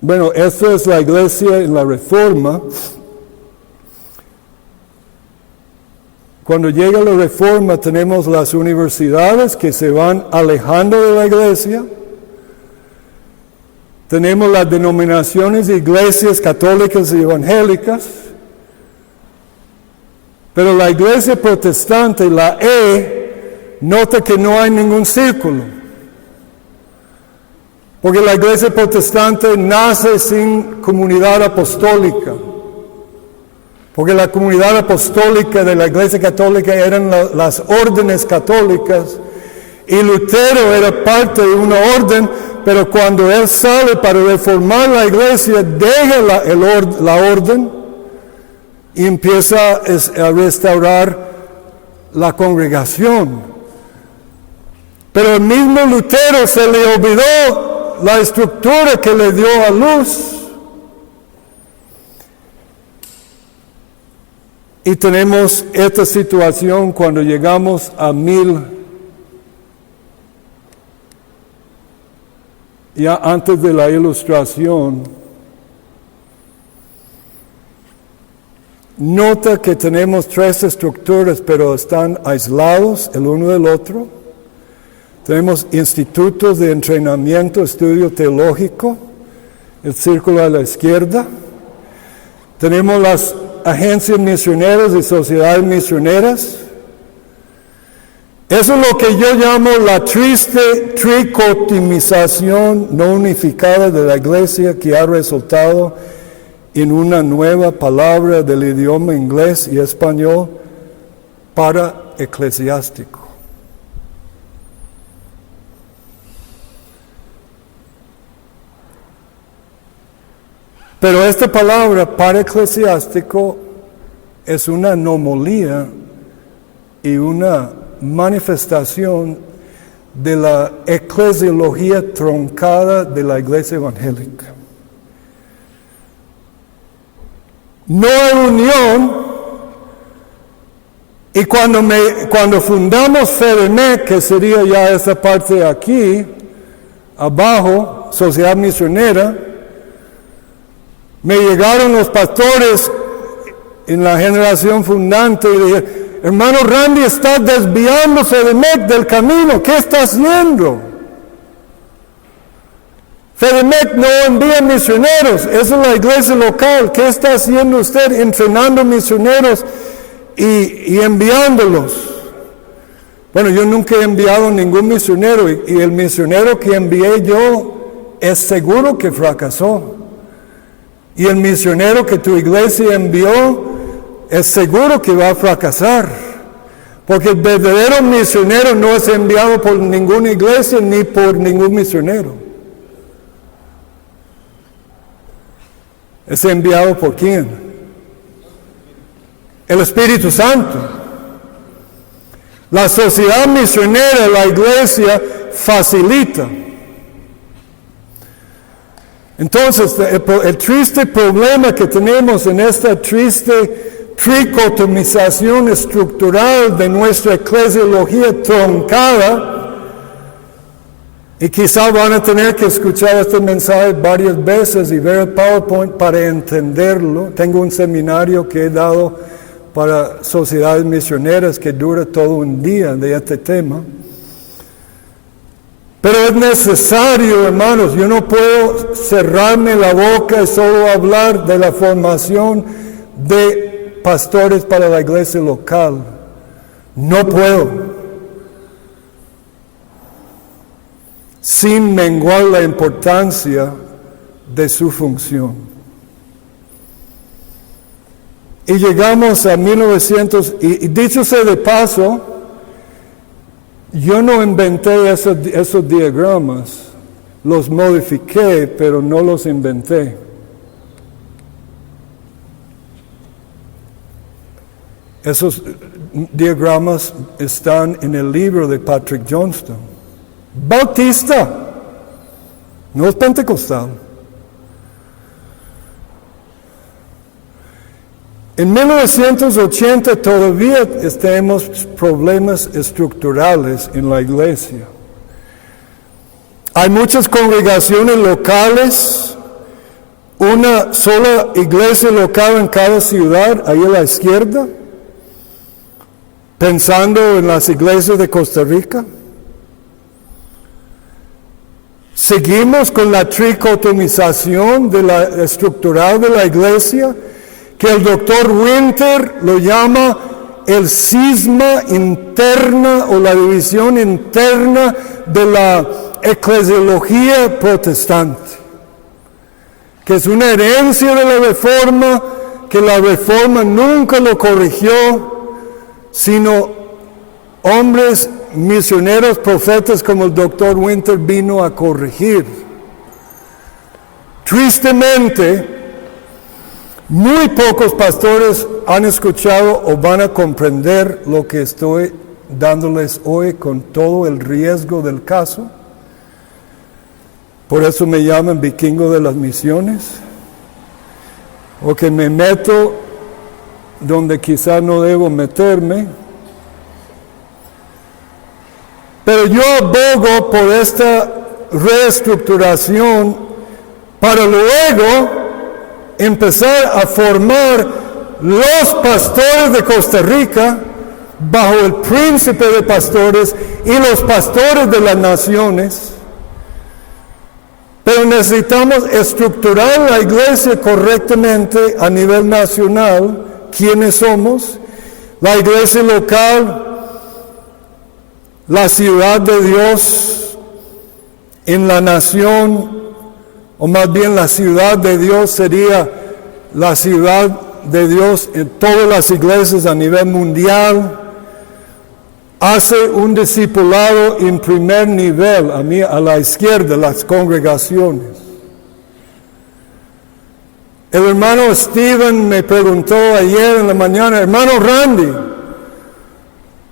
Bueno, esta es la iglesia en la Reforma. Cuando llega la Reforma tenemos las universidades que se van alejando de la iglesia. Tenemos las denominaciones de iglesias católicas y evangélicas. Pero la iglesia protestante, la nota que no hay ningún círculo. Porque la iglesia protestante nace sin comunidad apostólica. Porque la comunidad apostólica de la iglesia católica eran las órdenes católicas. Y Lutero era parte de una orden, pero cuando él sale para reformar la iglesia, deja la orden y empieza a restaurar la congregación. Pero el mismo Lutero se le olvidó la estructura que le dio a luz. Y tenemos esta situación cuando llegamos a ya antes de la Ilustración. Nota que tenemos tres estructuras, pero están aislados el uno del otro. Tenemos institutos de entrenamiento, estudio teológico, el círculo a la izquierda. Tenemos las agencias misioneras y sociedades misioneras. Eso es lo que yo llamo la triste tricotimización no unificada de la iglesia, que ha resultado en una nueva palabra del idioma inglés y español para eclesiástico. Pero esta palabra para eclesiástico es una anomalía y una manifestación de la eclesiología truncada de la iglesia evangélica. No hay unión, y cuando fundamos FEDEMEC, que sería ya esta parte de aquí, abajo, Sociedad Misionera, me llegaron los pastores en la generación fundante y dijeron: hermano Randy, está desviando FEDEMEC del camino, ¿qué está haciendo? FEDEMEC no envía misioneros, esa es la iglesia local, ¿qué está haciendo usted entrenando misioneros y enviándolos? Bueno, yo nunca he enviado ningún misionero, y el misionero que envié yo es seguro que fracasó. Y el misionero que tu iglesia envió es seguro que va a fracasar, porque el verdadero misionero no es enviado por ninguna iglesia ni por ningún misionero. ¿Es enviado por quién? El Espíritu Santo. La sociedad misionera, la iglesia, facilita. Entonces, el triste problema que tenemos en esta triste tricotomización estructural de nuestra eclesiología truncada, y quizá van a tener que escuchar este mensaje varias veces y ver el PowerPoint para entenderlo. Tengo un seminario que he dado para sociedades misioneras que dura todo un día de este tema. Pero es necesario, hermanos, yo no puedo cerrarme la boca y solo hablar de la formación de pastores para la iglesia local. No puedo. Sin menguar la importancia de su función. Y llegamos a 1900, y dicho sea de paso, yo no inventé esos diagramas, los modifiqué, pero no los inventé. Esos diagramas están en el libro de Patrick Johnston. Bautista, no es pentecostal. En 1980 todavía tenemos problemas estructurales en la iglesia. Hay muchas congregaciones locales, una sola iglesia local en cada ciudad, ahí a la izquierda, pensando en las iglesias de Costa Rica. Seguimos con la tricotomización de la estructural de la iglesia, que el doctor Winter lo llama el cisma interna o la división interna de la eclesiología protestante, que es una herencia de la Reforma, que la Reforma nunca lo corrigió, sino hombres misioneros, profetas como el doctor Winter vino a corregir. Tristemente, muy pocos pastores han escuchado o van a comprender lo que estoy dándoles hoy con todo el riesgo del caso. Por eso me llaman vikingo de las misiones, o que me meto donde quizá no debo meterme. Pero yo abogo por esta reestructuración para luego empezar a formar los pastores de Costa Rica bajo el príncipe de pastores y los pastores de las naciones. Pero necesitamos estructurar la iglesia correctamente a nivel nacional quiénes somos, la iglesia local, la ciudad de Dios en la nación, o más bien la ciudad de Dios sería la ciudad de Dios en todas las iglesias a nivel mundial. Hace un discipulado en primer nivel, a la izquierda, las congregaciones. El hermano Steven me preguntó ayer en la mañana, hermano Randy,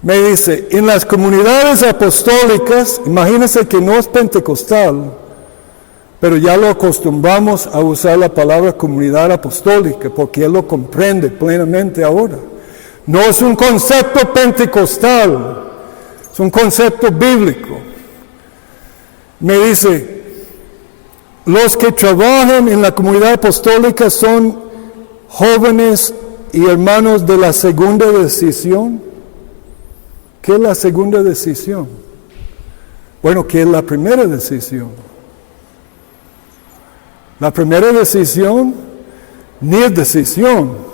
me dice, en las comunidades apostólicas, imagínense que no es pentecostal, pero ya lo acostumbramos a usar la palabra comunidad apostólica, porque él lo comprende plenamente ahora. No es un concepto pentecostal, es un concepto bíblico. Me dice, los que trabajan en la comunidad apostólica son jóvenes y hermanos de la segunda decisión. ¿Qué es la segunda decisión? Bueno, ¿qué es la primera decisión? La primera decisión ni es decisión.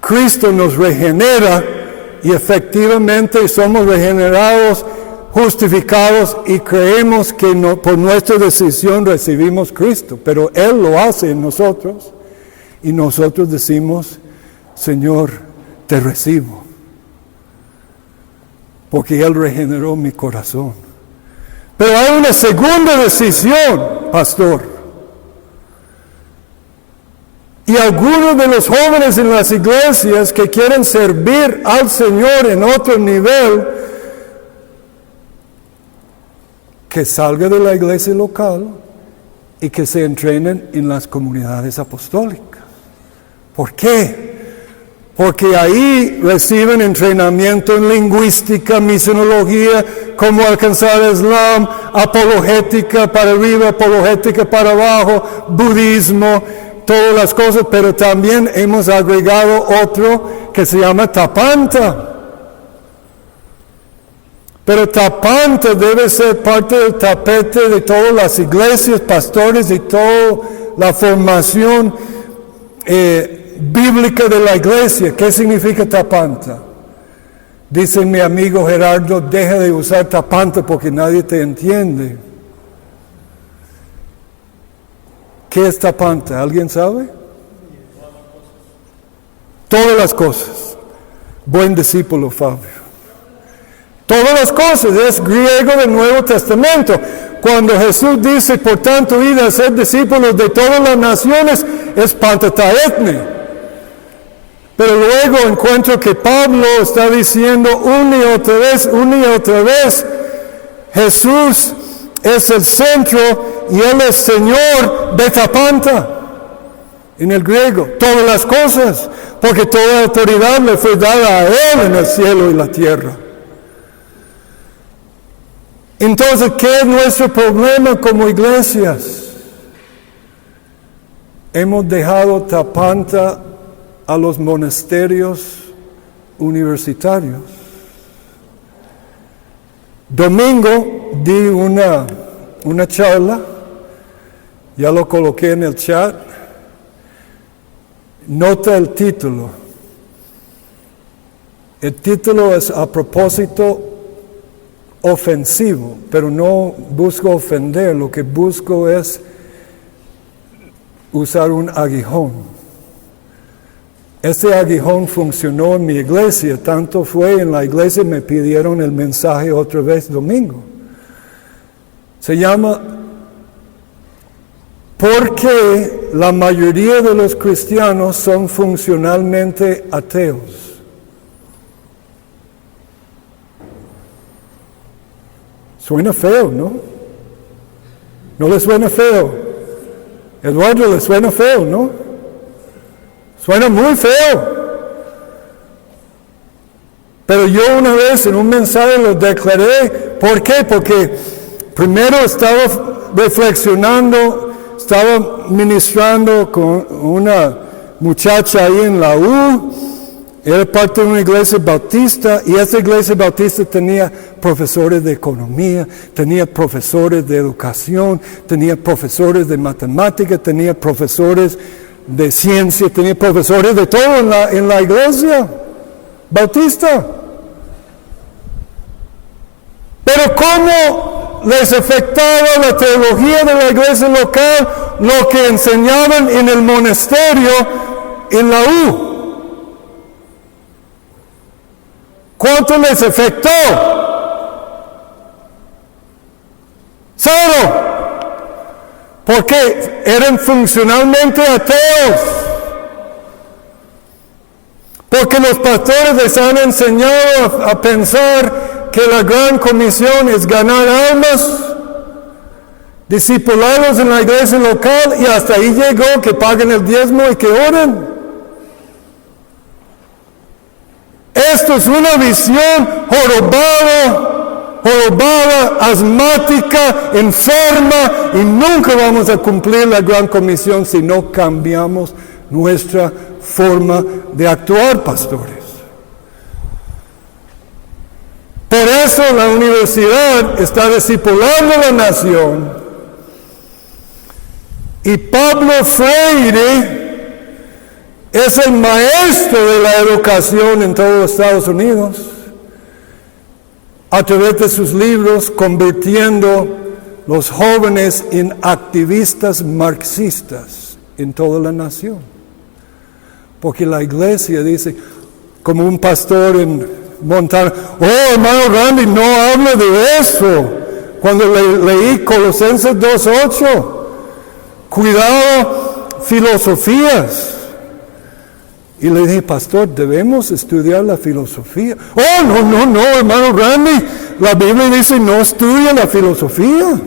Cristo nos regenera y efectivamente somos regenerados, justificados y creemos que por nuestra decisión recibimos Cristo. Pero Él lo hace en nosotros y nosotros decimos, Señor, te recibo. Porque Él regeneró mi corazón. Pero hay una segunda decisión, pastor. Y algunos de los jóvenes en las iglesias que quieren servir al Señor en otro nivel, que salgan de la iglesia local y que se entrenen en las comunidades apostólicas. ¿Por qué? Porque ahí reciben entrenamiento en lingüística, misionología, cómo alcanzar el Islam, apologética para arriba, apologética para abajo, budismo, todas las cosas, pero también hemos agregado otro que se llama tapanta. Pero tapanta debe ser parte del tapete de todas las iglesias, pastores y toda la formación bíblica de la iglesia. ¿Qué significa tapanta? Dice mi amigo Gerardo, deja de usar tapanta porque nadie te entiende. ¿Qué es tapanta? ¿Alguien sabe? Todas las cosas. Buen discípulo, Fabio. Todas las cosas, es griego del Nuevo Testamento. Cuando Jesús dice, por tanto, id a ser discípulos de todas las naciones, es pantataetne. Pero luego encuentro que Pablo está diciendo una y otra vez, Jesús es el centro y Él es Señor de tapanta. En el griego, todas las cosas, porque toda autoridad le fue dada a Él en el cielo y la tierra. Entonces, ¿qué es nuestro problema como iglesias? Hemos dejado tapanta a los monasterios universitarios. Domingo di una charla, ya lo coloqué en el chat. Nota el título. El título es a propósito ofensivo, pero no busco ofender, lo que busco es usar un aguijón. Ese aguijón funcionó en mi iglesia, tanto fue en la iglesia me pidieron el mensaje otra vez domingo. Se llama ¿por qué la mayoría de los cristianos son funcionalmente ateos? Suena feo, ¿no? ¿No le suena feo? Eduardo, le suena feo, ¿no? Suena muy feo. Pero yo una vez en un mensaje lo declaré. ¿Por qué? Porque primero estaba reflexionando, estaba ministrando con una muchacha ahí en la U. Era parte de una iglesia bautista y esa iglesia bautista tenía profesores de economía, tenía profesores de educación, tenía profesores de matemáticas, tenía profesores de ciencia, tenía profesores de todo en la iglesia bautista. Pero ¿cómo les afectaba la teología de la iglesia local lo que enseñaban en el monasterio en la U? ¿Cuánto les afectó? Cero. Porque eran funcionalmente ateos. Porque los pastores les han enseñado a pensar que la gran comisión es ganar almas, discipularlos en la iglesia local, y hasta ahí llegó, que paguen el diezmo y que oren. Esto es una visión jorobada, asmática, enferma, y nunca vamos a cumplir la gran comisión si no cambiamos nuestra forma de actuar, pastores. Por eso la universidad está discipulando a la nación, y Pablo Freire es el maestro de la educación en todos los Estados Unidos, a través de sus libros, convirtiendo los jóvenes en activistas marxistas en toda la nación. Porque la iglesia dice, como un pastor en Montana, oh hermano Randy, no habla de eso. Cuando leí Colosenses 2:8, cuidado filosofías. Y le dije, pastor, ¿debemos estudiar la filosofía? Oh, no, hermano Randy, la Biblia dice no estudia la filosofía.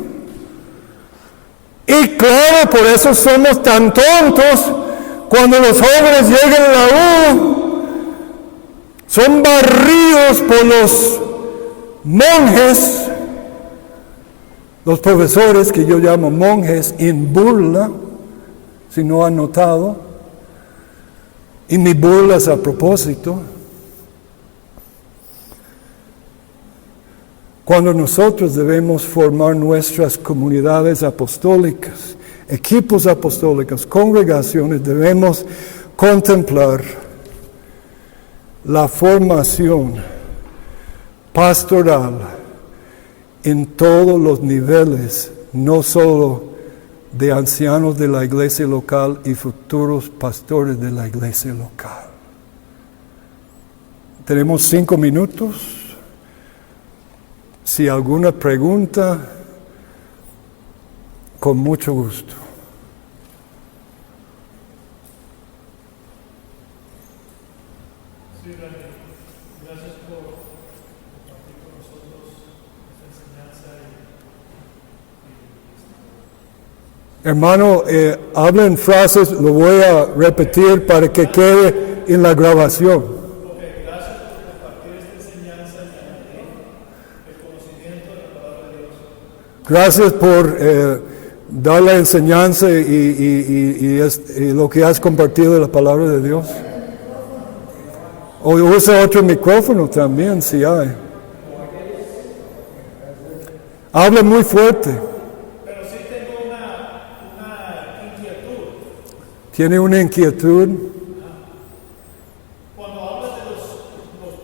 Y claro, por eso somos tan tontos cuando los jóvenes llegan a la U, son barridos por los monjes, los profesores que yo llamo monjes, en burla, si no han notado. Y mi burla es a propósito. Cuando nosotros debemos formar nuestras comunidades apostólicas, equipos apostólicos, congregaciones, debemos contemplar la formación pastoral en todos los niveles, no solo de ancianos de la iglesia local y futuros pastores de la iglesia local. Tenemos 5 minutos. Si alguna pregunta, con mucho gusto. Sí, gracias por compartir con nosotros esta enseñanza. Hermano, habla en frases, lo voy a repetir para que quede en la grabación. Gracias por compartir esta enseñanza y el conocimiento de la palabra de Dios. Gracias por dar la enseñanza y lo que has compartido de la palabra de Dios. O usa otro micrófono también, si hay. Habla muy fuerte. ¿Tiene una inquietud? Cuando hablas de los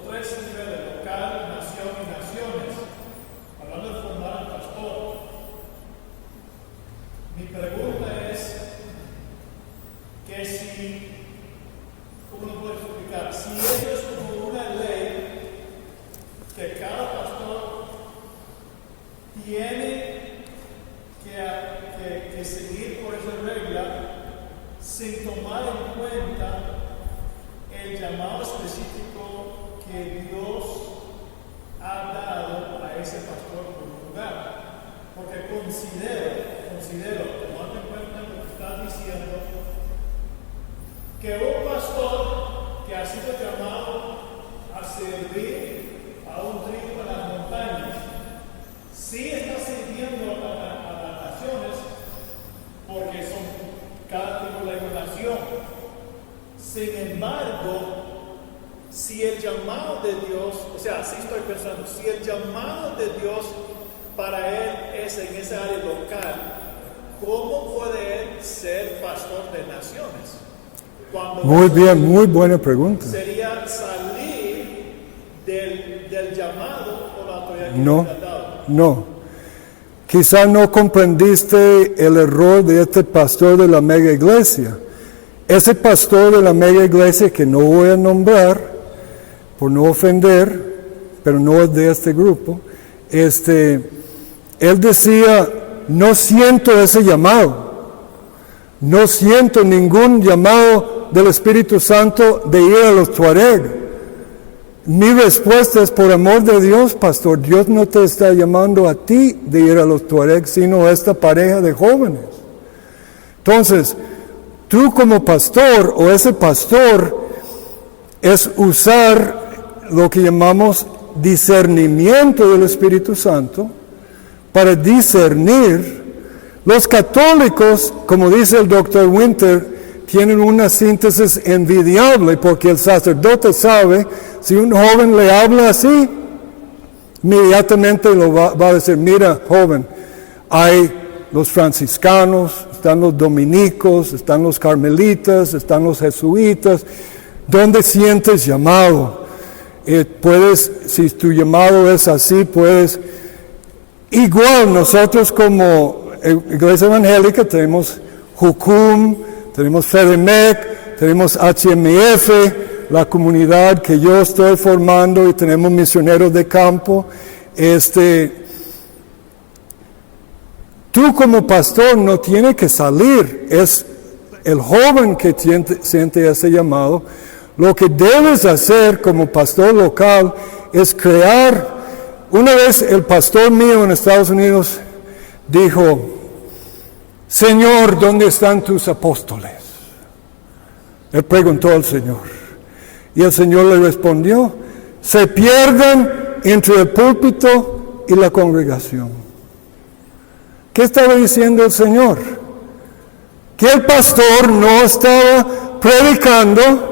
3 niveles, local, nación y naciones, hablando de formar al pastor, mi pregunta es que si, ¿cómo lo puedo explicar? Si eso es como una ley que cada pastor tiene que seguir por esa regla, sin tomar en cuenta el llamado específico que Dios ha dado a ese pastor por un lugar. Porque considero, tomando en cuenta lo que estás diciendo, que un pastor que ha sido llamado a servir a un tribu en las montañas, sí está sirviendo a las naciones, porque son cada tribu de una nación. Sin embargo, si el llamado de Dios, o sea, así estoy pensando, si el llamado de Dios para él es en esa área local, ¿cómo puede él ser pastor de naciones? Cuando Muy bien, muy buena pregunta. sería salir del llamado o la autoridad que No, Dios le ha dado. no. Quizá no comprendiste el error de este pastor de la mega iglesia. Ese pastor de la mega iglesia que no voy a nombrar, por no ofender, pero no es de este grupo, él decía, no siento ese llamado. No siento ningún llamado del Espíritu Santo de ir a los Tuareg. Mi respuesta es, por amor de Dios, pastor, Dios no te está llamando a ti de ir a los Tuareg, sino a esta pareja de jóvenes. Entonces, tú como pastor o ese pastor es usar lo que llamamos discernimiento del Espíritu Santo para discernir. Los católicos, como dice el Dr. Winter, tienen una síntesis envidiable porque el sacerdote sabe, si un joven le habla así, inmediatamente lo va a decir, mira joven, hay los franciscanos, están los dominicos, están los carmelitas, están los jesuitas, ¿dónde sientes llamado? Puedes, si tu llamado es así, puedes, igual nosotros como Iglesia Evangélica tenemos Jucum, tenemos FEDEMEC, tenemos HMF, la comunidad que yo estoy formando y tenemos misioneros de campo. Tú como pastor no tienes que salir, es el joven que siente ese llamado. Lo que debes hacer como pastor local es crear. Una vez el pastor mío en Estados Unidos dijo, Señor, ¿dónde están tus apóstoles? Él preguntó al Señor. Y el Señor le respondió, se pierden entre el púlpito y la congregación. ¿Qué estaba diciendo el Señor? Que el pastor no estaba predicando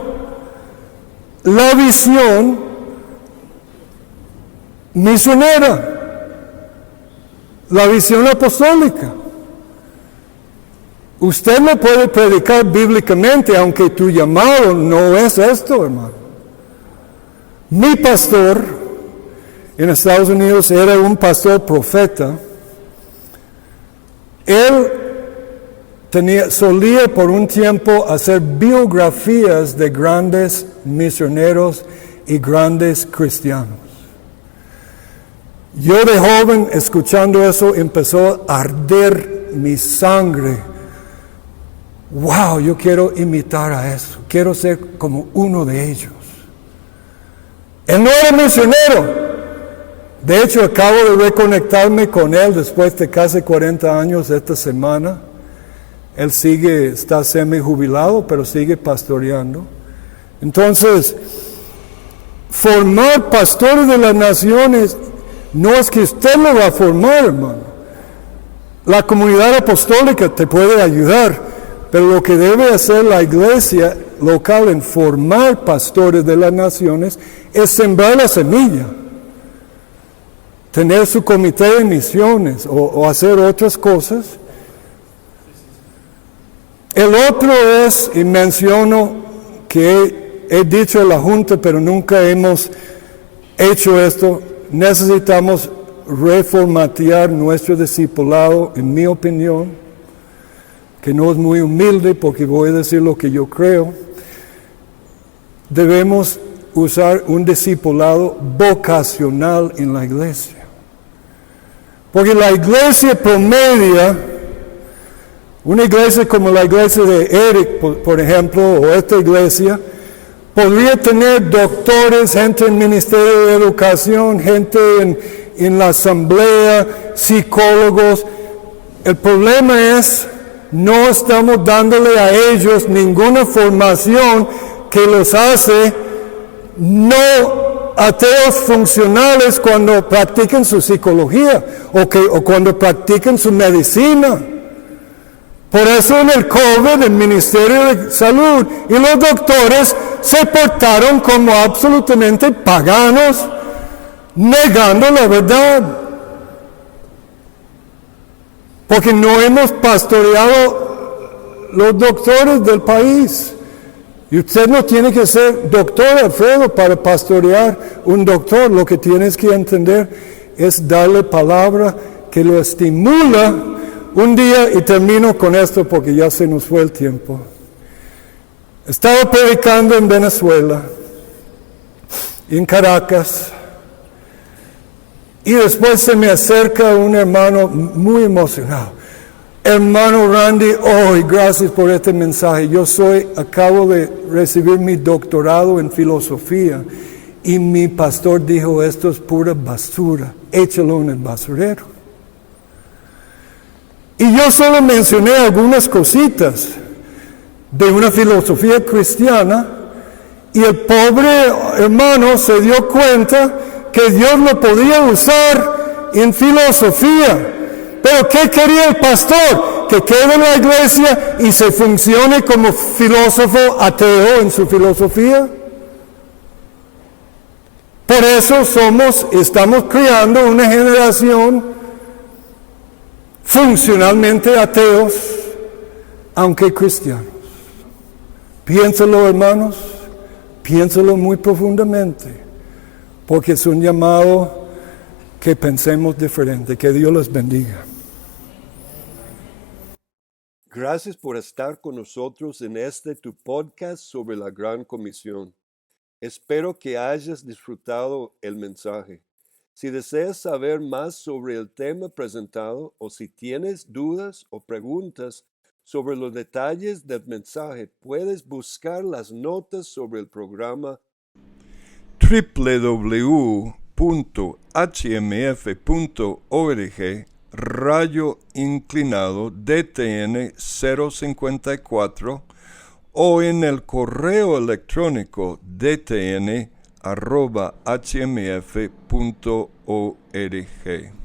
la visión misionera, la visión apostólica. Usted no puede predicar bíblicamente, aunque tu llamado no es esto, hermano. Mi pastor en Estados Unidos era un pastor profeta. Él solía por un tiempo hacer biografías de grandes misioneros y grandes cristianos. Yo de joven, escuchando eso, empezó a arder mi sangre. Wow, yo quiero imitar a eso, quiero ser como uno de ellos. Él no era misionero. De hecho, acabo de reconectarme con él después de casi 40 años esta semana. Él está semi-jubilado, pero sigue pastoreando. Entonces, formar pastores de las naciones no es que usted lo va a formar, hermano. La comunidad apostólica te puede ayudar. Pero lo que debe hacer la iglesia local en formar pastores de las naciones es sembrar la semilla. Tener su comité de misiones o hacer otras cosas. El otro es, y menciono que he dicho a la Junta, pero nunca hemos hecho esto, necesitamos reformatear nuestro discipulado, en mi opinión, que no es muy humilde porque voy a decir lo que yo creo. Debemos usar un discipulado vocacional en la iglesia. Porque la iglesia promedia, una iglesia como la iglesia de Eric, por ejemplo, o esta iglesia, podría tener doctores, gente en ministerio de educación, gente en la asamblea, psicólogos. El problema es, no estamos dándole a ellos ninguna formación que los hace no ateos funcionales cuando practiquen su psicología o cuando practiquen su medicina. Por eso en el COVID, el Ministerio de Salud y los doctores se portaron como absolutamente paganos, negando la verdad. Porque no hemos pastoreado los doctores del país. Y usted no tiene que ser doctor, Alfredo, para pastorear un doctor. Lo que tienes que entender es darle palabra que lo estimula. Un día, y termino con esto porque ya se nos fue el tiempo. Estaba predicando en Venezuela, en Caracas, y después se me acerca un hermano muy emocionado. Hermano Randy, y gracias por este mensaje. Acabo de recibir mi doctorado en filosofía y mi pastor dijo, esto es pura basura, échalo en el basurero. Y yo solo mencioné algunas cositas de una filosofía cristiana y el pobre hermano se dio cuenta que Dios lo podía usar en filosofía. Pero ¿qué quería el pastor? Que quede en la iglesia y se funcione como filósofo ateo en su filosofía. Por eso estamos creando una generación funcionalmente ateos, aunque cristianos. Piénsalo, hermanos, piénsalo muy profundamente, porque es un llamado que pensemos diferente. Que Dios los bendiga. Gracias por estar con nosotros en tu podcast sobre la Gran Comisión. Espero que hayas disfrutado el mensaje. Si deseas saber más sobre el tema presentado o si tienes dudas o preguntas sobre los detalles del mensaje, puedes buscar las notas sobre el programa www.hmf.org/DTN 054 o en el correo electrónico dtn@hmf.org.